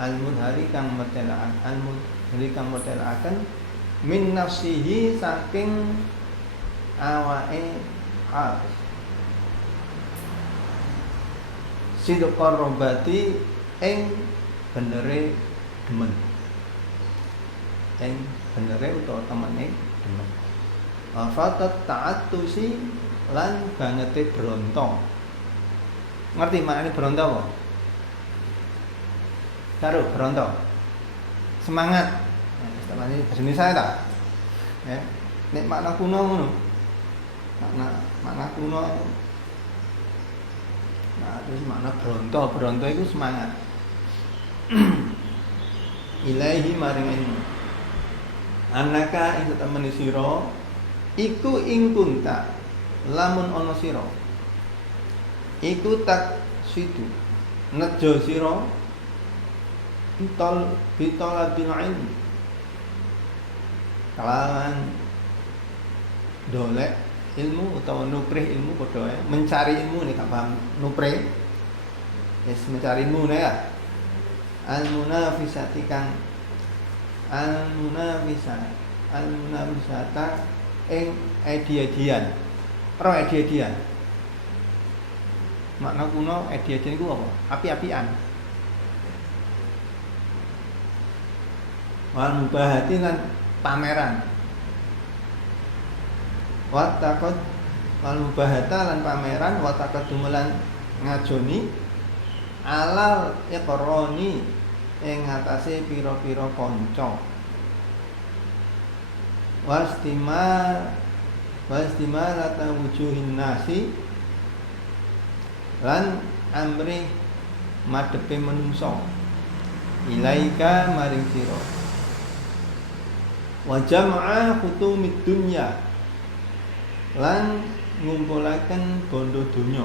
Al-mudhari kang mertelaaken min nafsihi saking awake harus sidqar robati ing benere demen. Ing benere utawa temene demen. Fatat ta'attusi lan bangete bronto. Ngerti maknane bronto apa? Karo bronto. Semangat. Nah, bahasa Indonesia ta? Ya. Nek makna kuno ngono. Makna kuno. Nah, terus makna bronto itu semangat. Ilaihi maring ilmu anaka ing tetemene sira iku ing kunta lamun ana sira iku tak situ nejo sira bitol bil ilmi kalawan dolek ilmu utawa nuprih ilmu padha ae mencari ilmu nek gak paham nuprih wis mencari ilmu ya al-munafisati kang al-munafisata ing edi-edian. Ro edi-edian. Makna kuno edi-edian iku apa? Api-apian. Wal mubahati lan pameran. Wa taqad wal mubahata lan pameran wa taqaddumulan ngajoni alal iqroni ing ngatasé pira-pira kanca wastima lata wujuhin nasi lan amri madhepe menungso ilaika maring sira wa jam'a khutumid dunya lan ngumpulaken bondo donya.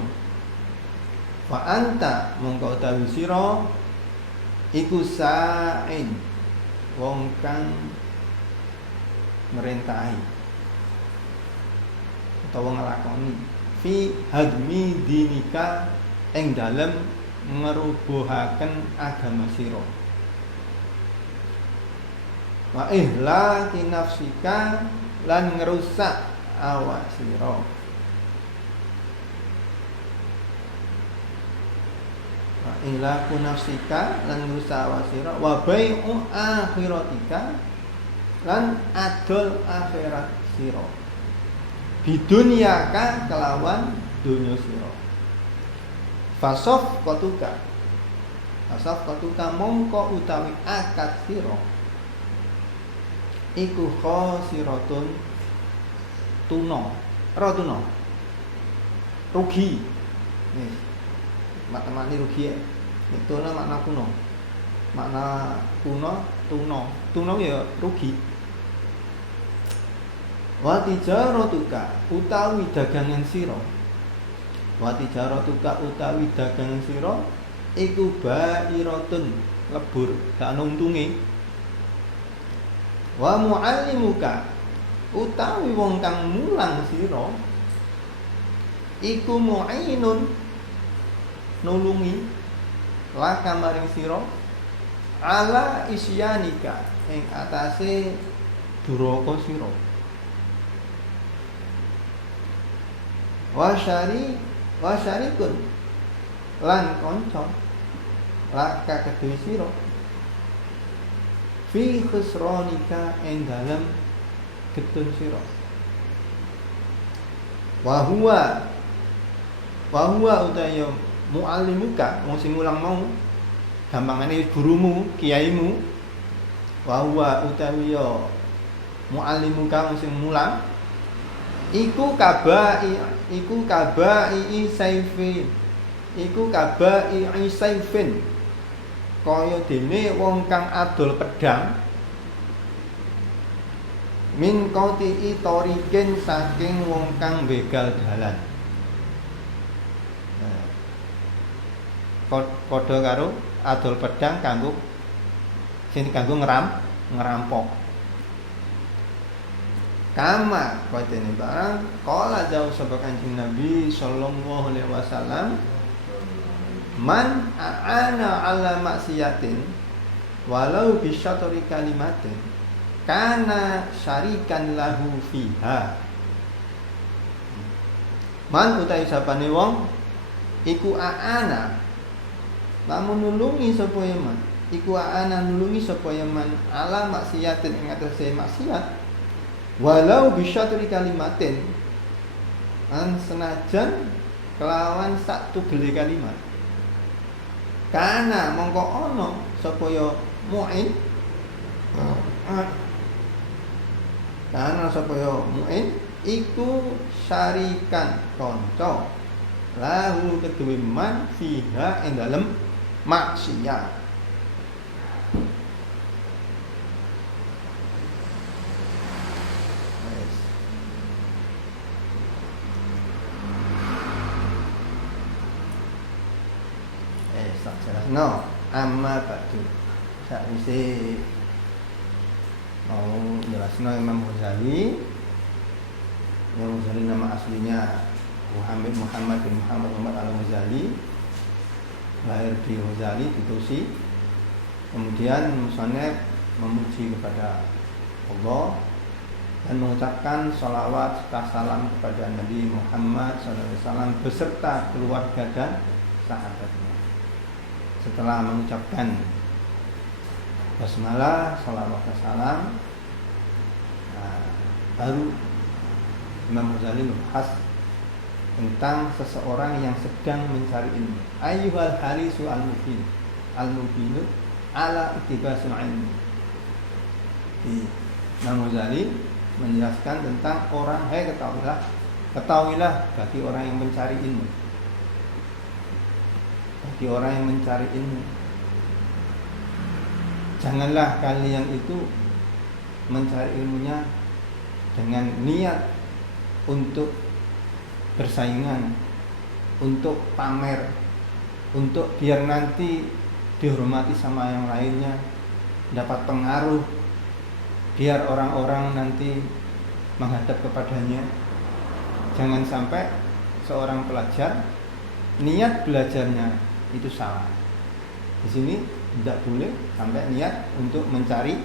Wa anta mongko utawi sira iku sa'in wong kang merentahi utawa nglakoni fi hadmi dinika ing dalem ngerubuhaken agama sira wa ihlaki nafsika lan ngerusak awak sira wa ihlaku nafsika lan ngerusak awak sira wa bai'u akhiratika lan adol akhirat sira bidunyaka kelawan dunya sira fasof kotuka mongko utawi akad sira iku khosiratun tuna rugi nih makna rugi ya tuna makna kuno tuna ya rugi wa tijaratuka utawi dagangan sira iku bairatun lebur gak ana untunge wa muallimuka utawi wong kang mulang sira iku mu'inun nulungi laka maring sira ala isyanika ing atase duraka sira wa syarikun lan kanca laka kedue sira fi khusranika ing dalem getun sira wa huwa utayo muallimuka wong sing mulang mau gampangane gurumu kiaimu wa huwa utawi yo muallimuka wong sing mulang iku kabai saifin kaya dene wong kang adol pedhang min qati toriken saking wong kang begal dalan padha karo adol pedhang kanggo ngerampok kama kodene barang kala jauh sapa Kanjeng Nabi sallallahu alaihi wasallam man aana ala maksiatin walau bisyatri kalimatin kana syarikan lahu fiha man utai sapane wong iku aana lamun nulungi sapa man iku aana nulungi sapa man ala maksiatin ing atase maksiat walau bisyatri kalimatin an senajan kelawan satu gele kalimat kana mongko ana sapa ya mu'in kana sapa ya mu'in iku syarikan kanca lahu kedue man fiha ing dalem maksiat no amma ba'du sakwise mau jelasno Imam Ghazali nama aslinya Muhammad bin Muhammad Al-Ghazali lahir di Ghazali di Tusi kemudian musannaf memuji kepada Allah dan mengucapkan sholawat serta salam kepada Nabi Muhammad SAW beserta keluarga dan sahabatnya. Setelah mengucapkan basmalah, salawat dan salam, baru Imam Ghazali membahas tentang seseorang yang sedang mencari ilmu. Ayyuhal harisu al-mubinu ala ittibasul ilmi. Imam Ghazali menjelaskan tentang orang, ketahuilah bagi orang yang mencari ilmu. Bagi orang yang mencari ilmu, janganlah kalian itu mencari ilmunya dengan niat untuk bersaingan, untuk pamer, untuk biar nanti dihormati sama yang lainnya, dapat pengaruh, biar orang-orang nanti menghadap kepadanya. Jangan sampai seorang pelajar niat belajarnya itu salah. Di sini tidak boleh sampai niat untuk mencari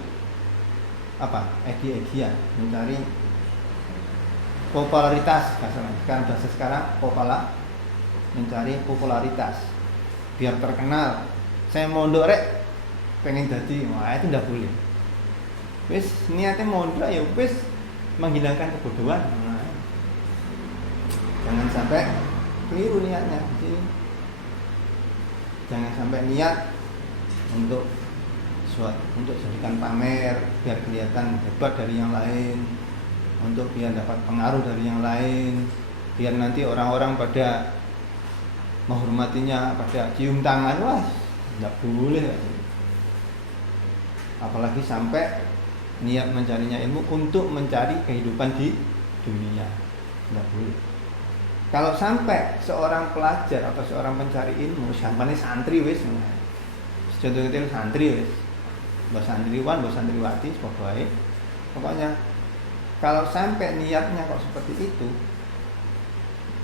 egi-egian, mencari popularitas. Bahasa sekarang mencari popularitas biar terkenal. Saya mondok rek pengen jadi, wah itu tidak boleh. Wis niatnya mondok ya wis menghilangkan kebodohan. Jangan sampai keliru niatnya di sini. Jangan sampai niat untuk jadikan pamer biar kelihatan hebat dari yang lain, untuk biar dapat pengaruh dari yang lain, biar nanti orang-orang pada menghormatinya, pada cium tangan. Wah, tidak boleh. Apalagi sampai niat mencarinya ilmu untuk mencari kehidupan di dunia, tidak boleh. Kalau sampai seorang pelajar atau seorang pencari ilmu, sampai santri wis, contohnya santri wis, mbok santriwan, mbok santriwati, pokoknya kalau sampai niatnya kok seperti itu,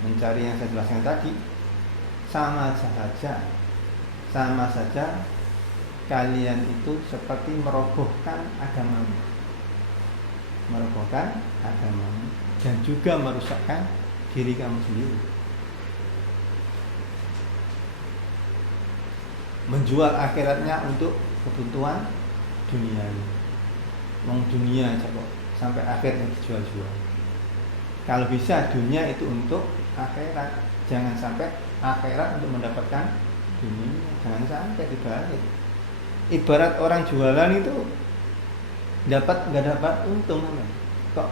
mencari yang saya jelaskan tadi, sama saja kalian itu seperti merobohkan agamamu, dan juga merusakkan diri kamu sendiri. Menjual akhiratnya untuk kebutuhan dunia. Dunia aja kok sampai akhirnya dijual-jual. Kalau bisa dunia itu untuk akhirat, jangan sampai akhirat untuk mendapatkan dunia. Jangan sampai dibalik. Ibarat orang jualan itu nggak dapat untung. Kok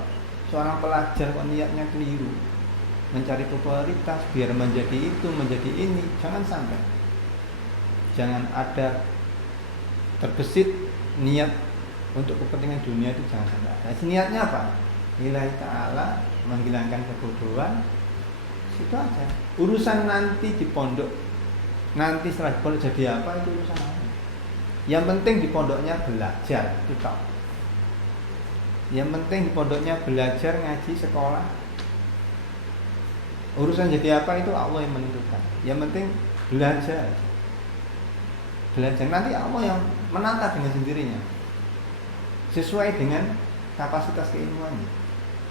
seorang pelajar kok niatnya keliru, mencari popularitas biar menjadi itu, menjadi ini. Jangan sampai. Jangan ada terbesit niat untuk kepentingan dunia itu, jangan sampai ada. Niatnya apa? Lillahi ta'ala, menghilangkan kebodohan. Itu aja. Urusan nanti di pondok, nanti setelah di pondok jadi apa, itu urusan lain. Yang penting di pondoknya belajar, itu tak. Yang penting di pondoknya belajar, ngaji, sekolah. Urusan jadi apa itu Allah yang menentukan. Yang penting belajar. Nanti Allah yang menata dengan sendirinya, sesuai dengan kapasitas keilmuannya,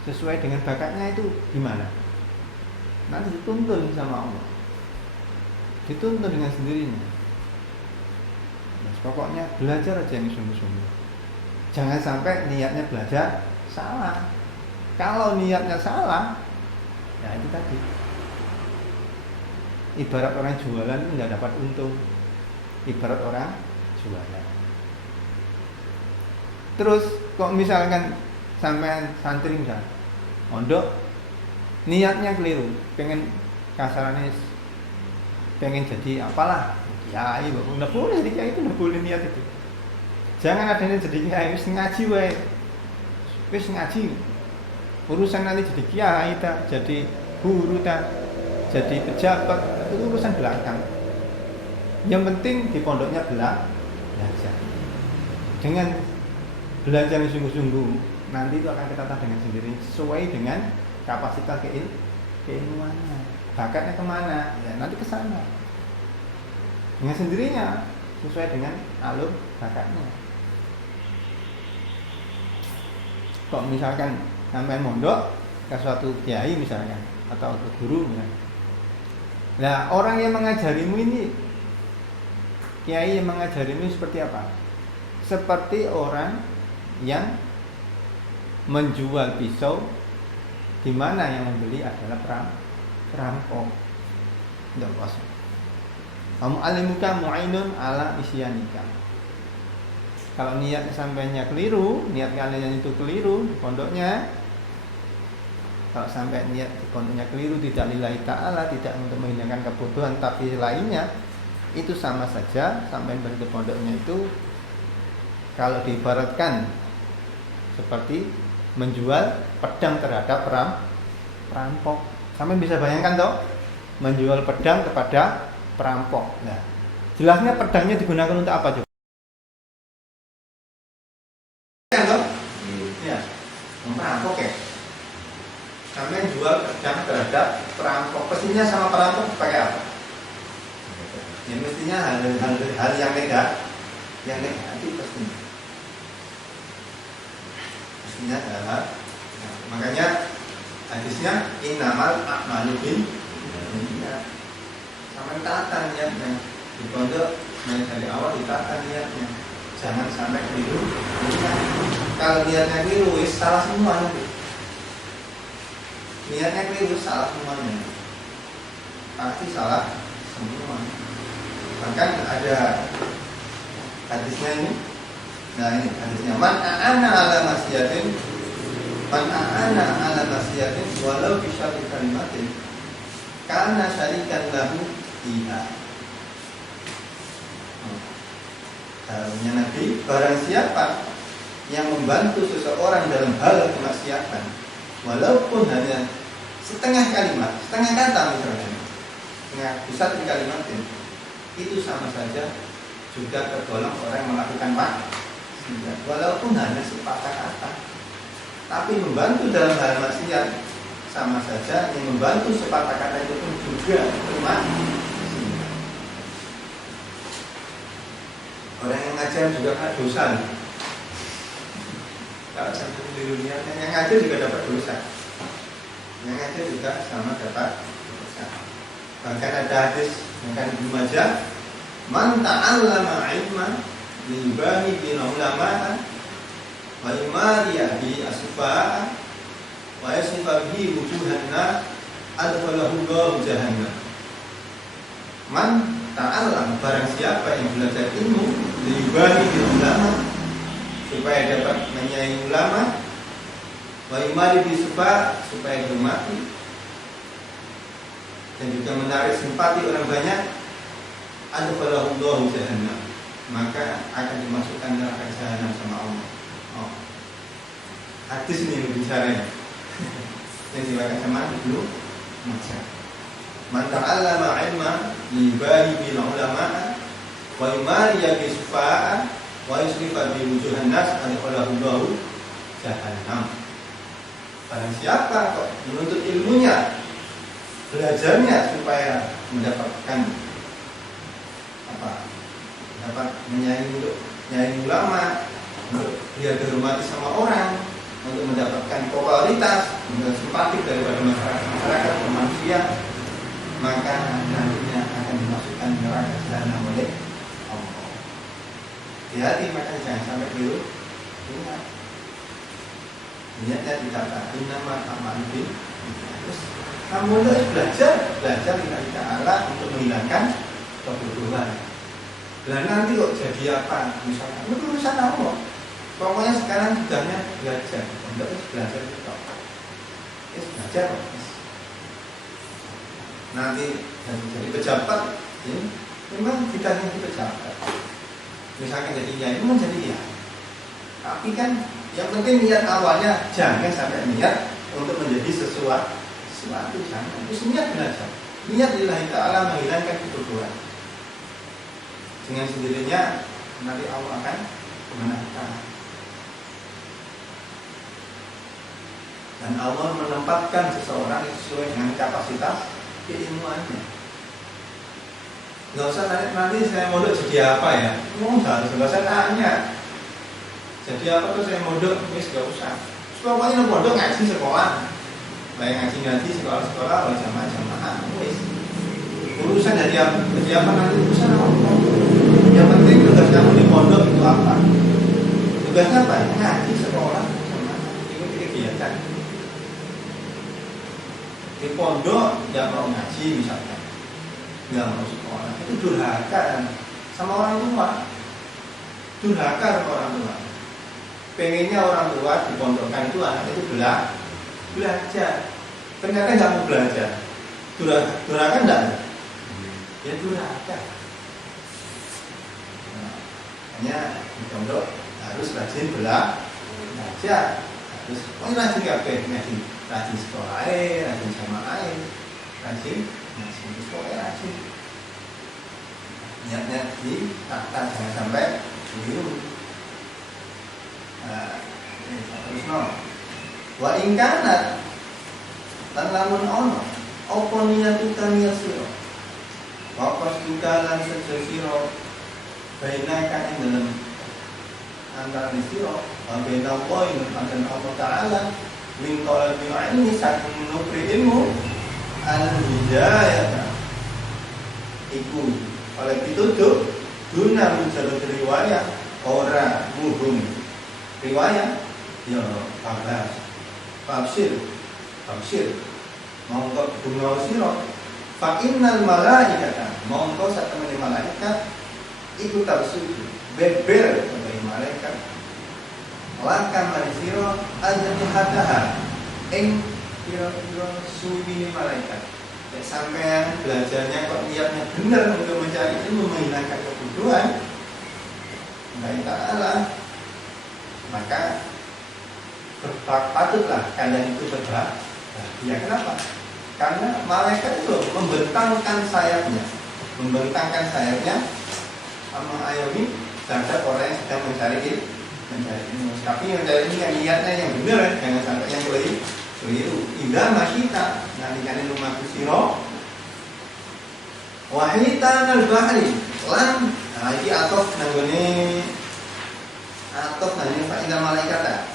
sesuai dengan bakatnya itu gimana. Nanti dituntun sama Allah, dituntun dengan sendirinya. Pokoknya belajar aja yang sungguh-sungguh. Jangan sampai niatnya belajar salah. Kalau niatnya salah, ya itu tadi, ibarat orang jualan itu nggak dapat untung. Ibarat orang jualan. Terus kok misalkan sampean santri misalnya mondok, niatnya keliru, pengen kasarannya pengen jadi apalah kiai, nggak boleh jadi kiai itu, nggak boleh niat itu. Jangan ada yang jadi kiai wis ngaji wae, wis ngaji. Urusan nanti jadi kiai tak, jadi guru tak, jadi pejabat itu urusan belakang. Yang penting di pondoknya belajar. Dengan belajar yang sungguh-sungguh, nanti itu akan ketata dengan sendiri sesuai dengan kapasitas keilmuannya. Bakatnya kemana? Ya nanti ke sana. Dengan sendirinya sesuai dengan alur bakatnya. Kok misalkan sampai mondok ke suatu kiai misalkan atau ke guru misalkan. Nah, orang yang mengajarimu ini, kiai yang mengajarimu seperti apa? Seperti orang yang menjual pisau, di mana yang membeli adalah perampok. Tidak puasa. Kamu alimuka mu'ainun ala isyanika. Kalau niat sampainya keliru, niat kalian itu keliru di pondoknya. Kalau sampai niat di pondoknya keliru, tidak lillahi ta'ala, tidak untuk menghilangkan kebodohan, tapi lainnya, itu sama saja sampai ke pondoknya itu kalau diibaratkan seperti menjual pedang terhadap perampok. Sampai bisa bayangkan toh, menjual pedang kepada perampok. Nah, Jelasnya pedangnya digunakan untuk apa coba? Kan toh? Iya. Merampok ya. Kalian jual pedang terhadap perampok. Pastinya sama perampok pakai apa? Ya mestinya hal yang negatif pastinya. Pastinya adalah makanya hadisnya innamal a'malu binniyat. Sama ditata niatnya. Di pondok dari awal ditata niatnya. Jangan sampai keliru. Kalau niatnya keliru, salah semua nanti. Niatnya keliru, salah semuanya. Pasti salah semua. Bahkan ada hadisnya ini. Nah ini hadisnya. Man a'ana ala masyiatin walau bisa kalimatin karena syarikan lahu iha. Dalamnya Nabi, barang siapa yang membantu seseorang dalam hal kemaksiatan, walaupun hanya setengah kalimat, setengah kata misalnya, bisa dikalimatin, itu sama saja juga tergolong orang yang melakukan maksiat, walaupun hanya sepatah kata. Tapi membantu dalam hal maksiat sama saja yang membantu sepatah kata itu pun juga maksiat. Orang yang ngajar juga kan dosa. Kalau sampai di dunia yang ngajar juga dapat dosa. Yang ngajar juga sama dapat dosa. Bahkan ada hadis yang kan Ibnu Majah, man ta'allama ilman liyubahi bil ulama wa imariya bi asfa'a wa yasifa bihi wujuhanna adkhalahu Allahu jahannam. Man ta'allam, barang siapa yang belajar ilmu liyubahi bil ulama, supaya dapat menyayangi ulama, wa imari bi asfa', supaya dihormati dan juga menarik simpati orang banyak, adkhalahu Allahu jahannam, maka akan dimasukkan neraka jahanam sama Allah. Oh. Hadis ini bicaranya. Yang diwakilkan sama dulu macam. Man ta'allama ilma libahi bil ulama wa yumariya bi sufa'a wa yusrifa bi wujuhan nas adkhalahu Allahu jahannam. Barang siapa kok menuntut ilmunya, belajarnya supaya mendapatkan dapat menyayangi ulama, dia dihormati sama orang, untuk mendapatkan popularitas, untuk simpatik daripada masyarakat manusia, maka nantinya akan dimasukkan neraka jahanam oleh Allah. Hati-hati, makanya jangan sampai keliru. Ingat, niatnya dikata innamal a'malu binniyat. Terus kamu harus belajar lillahi ta'ala untuk menghilangkan kebodohan. Lah nanti kok jadi apa? Misalnya, itu urusan Allah. Pokoknya sekarang sudahnya belajar, untuk belajar itu. Belajar, nanti jadi pejabat, ya, memang kita yang pejabat. Misalkan jadi ya, itu menjadi ya. Tapi kan yang penting niat awalnya jangan sampai niat untuk menjadi sesuatu jangan. Terus niat belajar, niat lillahi ta'ala menghilangkan kebodohan. Dengan sendirinya nanti Allah akan menangkan. Dan Allah menempatkan seseorang sesuai dengan kapasitas keilmuannya. Nggak usah tanya nanti saya mondok jadi apa ya. Nggak usah tanya. Jadi apa tuh saya mondok, nggak usah. Pokoknya mondok ngaji sekolah. Baik ngaji sekolah, jamaah. Urusan dari apa? Jadi apa nanti urusan apa? Yang penting tugas kamu di pondok itu apa? Tugasnya apa? Ngaji sekolah, jamaah. Ikuti kegiatan. Di pondok nggak mau ngaji misalnya, nggak mau sekolah, itu durhaka sama orang tua. Durhaka sama orang tua. Pengennya orang tua dipondokkan itu anak itu belajar. Ternyata nggak mau belajar. Durhaka enggak? Ya durhaka. Hanya di pondok harus rajin belajar. Harus rajin ngaji. Rajin sekolah, rajin sama rajin sekolah, rajin. niatnya di takta, jangan sampai keliru. Terus wa ingkanat lan lamun ono apa niat utama sira wakas juga lan sejo sira bainakan ing dalam antara sira wa baina Allah dan Allah Ta'ala min talabil ilmi saking menukri ilmu al-hidayah iku oleh dituduh guna menjalur riwayat ora muhum riwayat ya tafsir mongko bunga sira fa innal malaikata mongko satemene malaikat iku tarsuju beber sebagai malaikat laka marisira ajnihataha ing kira-kira suwi malaikat. Ya, sampean belajarnya kok niatnya benar untuk mencari ilmu menghilangkan kebodohan Allah Ta'ala, maka patutlah kalian itu berbahagia. Kenapa? Karena malaikat itu membentangkan sayapnya mengayomi terhadap orang yang sedang mencari ilmu. Tapi mencari ilmu yang niatnya yang benar, jangan sampai yang keliru. Idza masyita nalikane lumaku sira wahitan al-bahri lan iki atof nanggone fa inal malaikata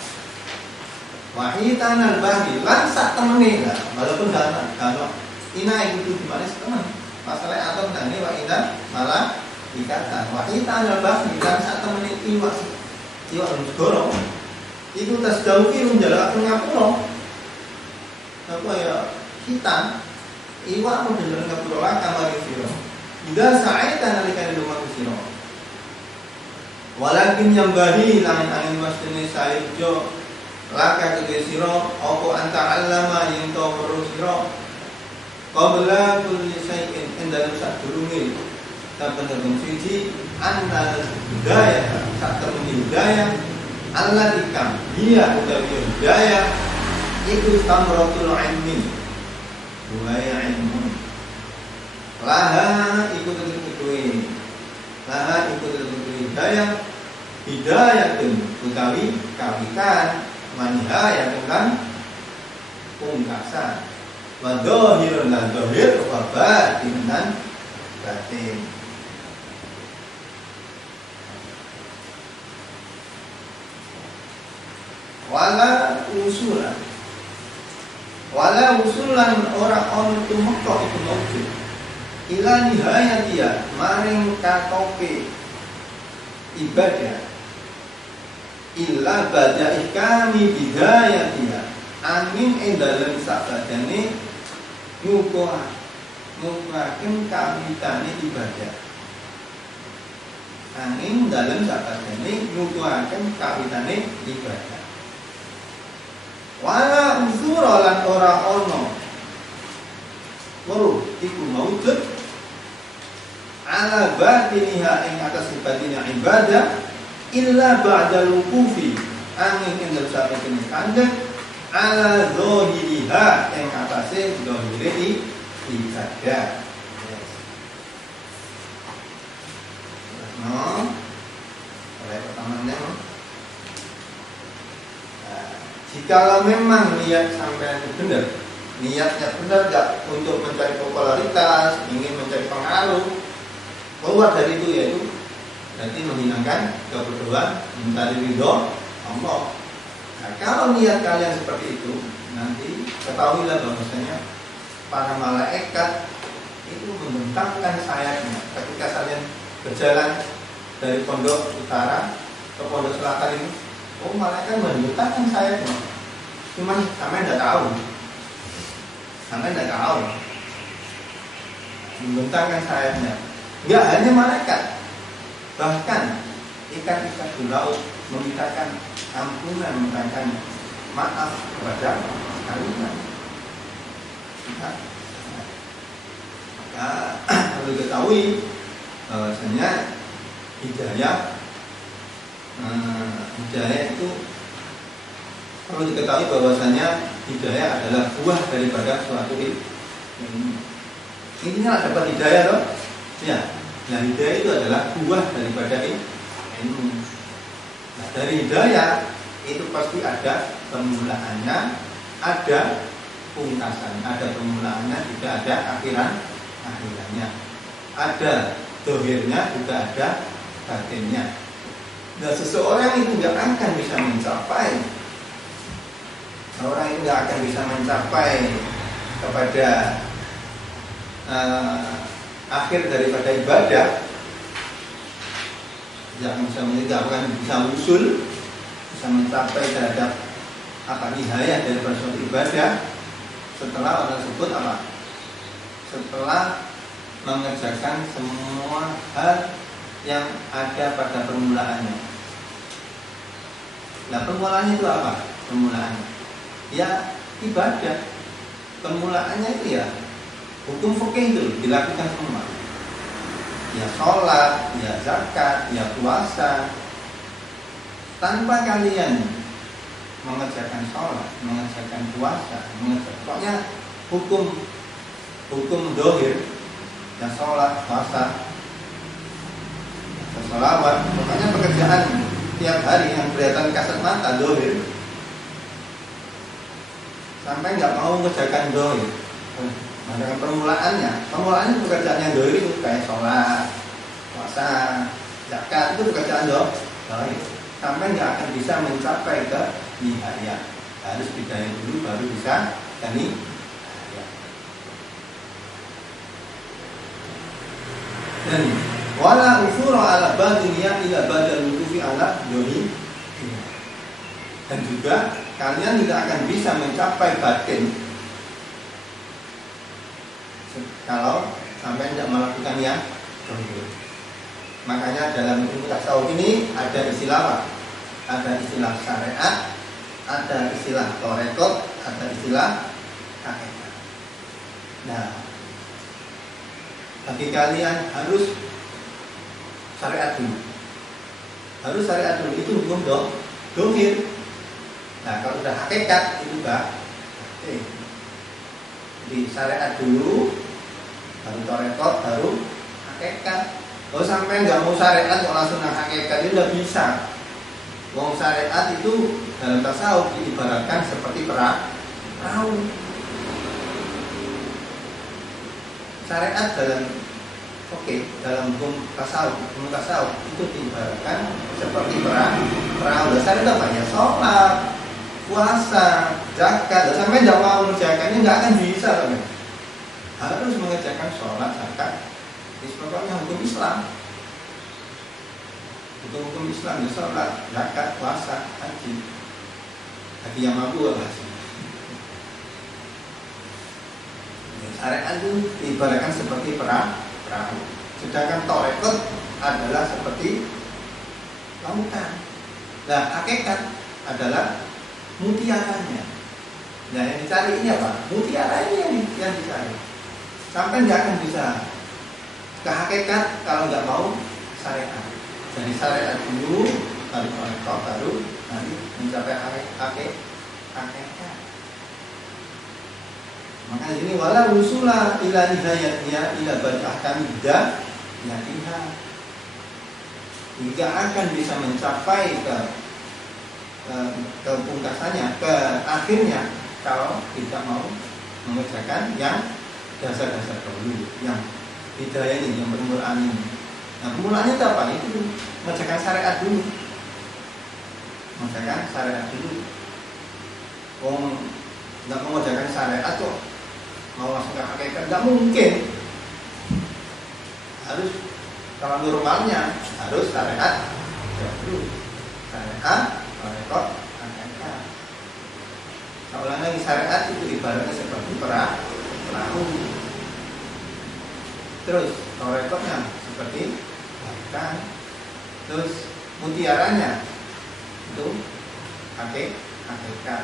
wahitan al-bahri lan sak temene lah walaupun kalau ina itu di mana teman masalah atof nang wa inal malaikata wahitan al-bahri lan sak temene iwak segoro iku tas dauki menjalak ngapura apa ya hitam iwak model ngapura lah kamar sira ida sa'ita nalikane lumaku sira walakin yang bahi lan angin mastene saejo laka ke sira apa anta'allama yen to weruh sira qabla kulli shay'in endal sadurunge saben-saben siji anna hidayah satemene hidayah Allah dikam dia utawi hidayah itu tamratul ilmi buaya ilmu laha ikut tertutupi hidayatun utawi kawitan manihaya dengan pungkasan wadohirun dan dohir wabatin dan batin. Wala usulan ora ono tumeka iku maujud ila nihayatiya maring katope ibadah illa bada'i kami bidayatiya angin ing dalem sakbadane ngukuhaken kawitane ibadah angin dalem sakbadane ngukuhaken kawitane ibadah wala uzura lan ora ono weruh iku maujud ala batiniha ing atas batinnya ibadah illa ba'da lukufi angin ing dalem sakbadane kandhek ala zahiriha ing atase zahire ibadah. Oleh pertamanya jikalau memang niat sampai benar, niatnya benar gak untuk mencari popularitas, ingin mencari pengaruh, keluar dari itu yaitu nanti menghilangkan kebodohan, mencari ridho Allah. Nah, kalau niat kalian seperti itu, nanti ketahuilah bahwasanya para malaikat itu membentangkan sayapnya ketika kalian berjalan dari pondok utara ke pondok selatan ini. Oh, malaikat membentangkan sayapnya. Cuman sampai tidak tahu. Membentangkan sayapnya. Enggak hanya malaikat, bahkan ikan-ikan di laut memintakan ampunan, memintakan maaf kepada kalian. Perlu diketahui bahwasanya hidayah itu perlu diketahui bahwasanya hidayah adalah buah daripada suatu ilmu. Intinya dapat hidayah loh. Ya, Nah, hidayah itu adalah buah daripada ilmu. Nah, dari hidayah itu pasti ada permulaannya, ada pungkasannya, ada permulaannya, juga ada akhirannya. Ada dohirnya, juga ada batinnya. Nah, seseorang itu nggak akan bisa mencapai, orang itu nggak akan bisa mencapai kepada akhir daripada ibadah, yang bisa meninggalkan, bisa usul, bisa mencapai terhadap nihayah daripada suatu ibadah setelah orang tersebut setelah mengerjakan semua hal yang ada pada permulaannya. Nah, permulaannya itu apa? Permulaannya ya ibadah. Permulaannya itu ya hukum fikih itu dilakukan semua. Ya sholat, ya zakat, ya puasa. Tanpa kalian mengerjakan sholat, mengerjakan puasa, pokoknya hukum dohir, ya sholat, puasa, sholawat, pokoknya pekerjaan tiap hari yang kelihatan kasat mata dohir, sampai nggak mau mengerjakan dohir. Dengan permulaannya pekerjaan yang dohir itu kayak sholat, puasa, zakat, itu pekerjaan dohir. Sampai nggak akan bisa mencapai ke nihayah. Harus bidayah dulu baru bisa ke nihayah. Dan wala usura ala badiniya ila badal wukufi ala dohir. Dan juga kalian tidak akan bisa mencapai batin kalau sampai tidak melakukan yang dohir. Makanya dalam ilmu tasawuf ini ada istilah apa? Ada istilah syariat, ada istilah torekot, ada istilah hakikat. Nah, bagi kalian harus syariat dulu. Harus syariat dulu, itu hukum dohir. Nah, kalau sudah hakikat itu enggak. Jadi syariat dulu, baru torekot, baru hakikat. Kalau sampai nggak mau syariat kok langsung hakikat itu nggak bisa. Wong syariat itu dalam tasawuf diibaratkan seperti perahu. Syariat dalam dalam hukum tasawuf itu diibaratkan seperti perahu. Dasarnya apa ya? Sholat, puasa, zakat. Dan sampai nggak mau mengerjakannya nggak akan bisa, kan? Harus mengerjakan sholat, zakat. Pokoknya hukum Islam. Hukum Islam, sholat, zakat, puasa, haji. Haji yang mampu apa sih? Syariat itu diibaratkan seperti perahu. Sedangkan torekot adalah seperti lautan. Nah, hakikat adalah mutiaranya. Nah, yang dicari ini apa? Mutiara ini yang dicari. Sampai nggak akan bisa ke hakikat kalau nggak mau syariat. Jadi syariat dulu, baru torekot, baru nanti mencapai hakikat. Maka ini wala rusula ila nihayatnya ila ba'ahkam dah yatiha. Jika akan bisa mencapai ke pungkasannya, ke akhirnya, kalau tidak mau mengerjakan yang dasar-dasar dahulu, yang hidayah ini, yang permulaan ini. Nah, permulaannya itu apa? Itu mengerjakan syariat dulu. Mengerjakan syariat dulu. Nggak mau mengerjakan syariat kok mau masuk ke hakikat, nggak mungkin. Harus, kalau normalnya harus syariat dulu. Syariat, torekot, hakikat. Kalau lagi syariat itu ibaratnya seperti perahu. Terus torekotnya seperti lautan. Terus mutiaranya itu hakikat.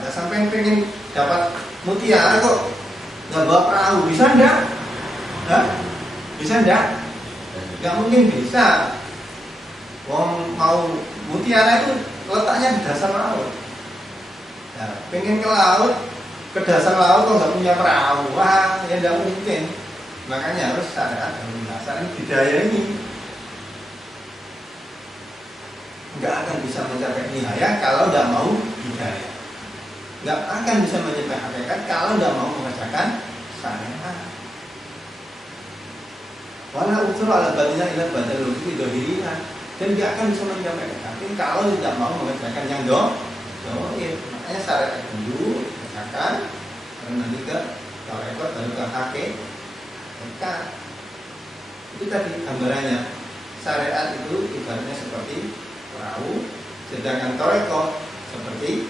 Nah, sampai pengen dapat mutiara kok nggak bawa perahu, bisa enggak? Bisa enggak? Nggak mungkin bisa. Wong mau mutiara itu letaknya di dasar laut. Nah, pengen ke laut, ke dasar laut kok nggak punya perahu, wah ya nggak mungkin. Makanya harus syariat dahulu. Nah, syariat hidayah ini nggak akan bisa mencapai nihayah kalau tidak mau hidayah. Nggak akan bisa mencapai hakikat kalau tidak mau mengerjakan syariat. Wala usul ala batina ila badal lufi dohirihan, dan nggak akan bisa mencapai hakikat kalau tidak mau mengerjakan yang dohir. Makanya syariat dulu kerjakan, baru nanti ke rekod, baru ke hakikat. Itu tadi gambarannya. Syariat itu ibaratnya seperti perahu, sedangkan toreko seperti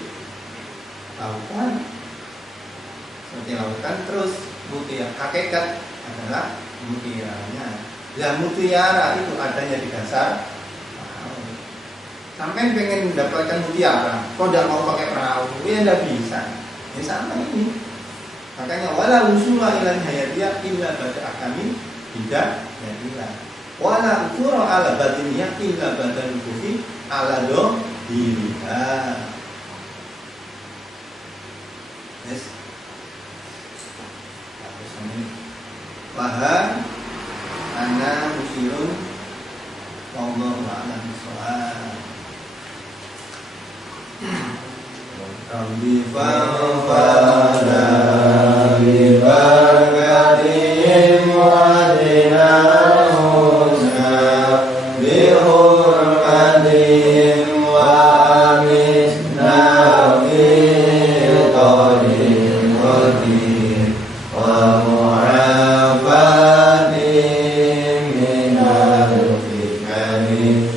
lautan, terus mutiara. Hakikat adalah mutiaranya. Lah mutiara itu adanya di dasar perahu. Sampai pengen mendapatkan mutiara, kok tidak mau pakai perahu? Ya tidak bisa. Ya sama ini. Makanya wala usula ilan hayatiyah illa bada akami tidak jadilah. Wala usura ala batiniyah illa bada nukufi ala dohiriha. Yes. Paham? Ana musirun wallahu a'lam bishawab. Rabbi fa'ala bi barakatihim wa dinahusna bi hurmatihim wa amisna fil qadim qadim wa mu'afatihim minal fikani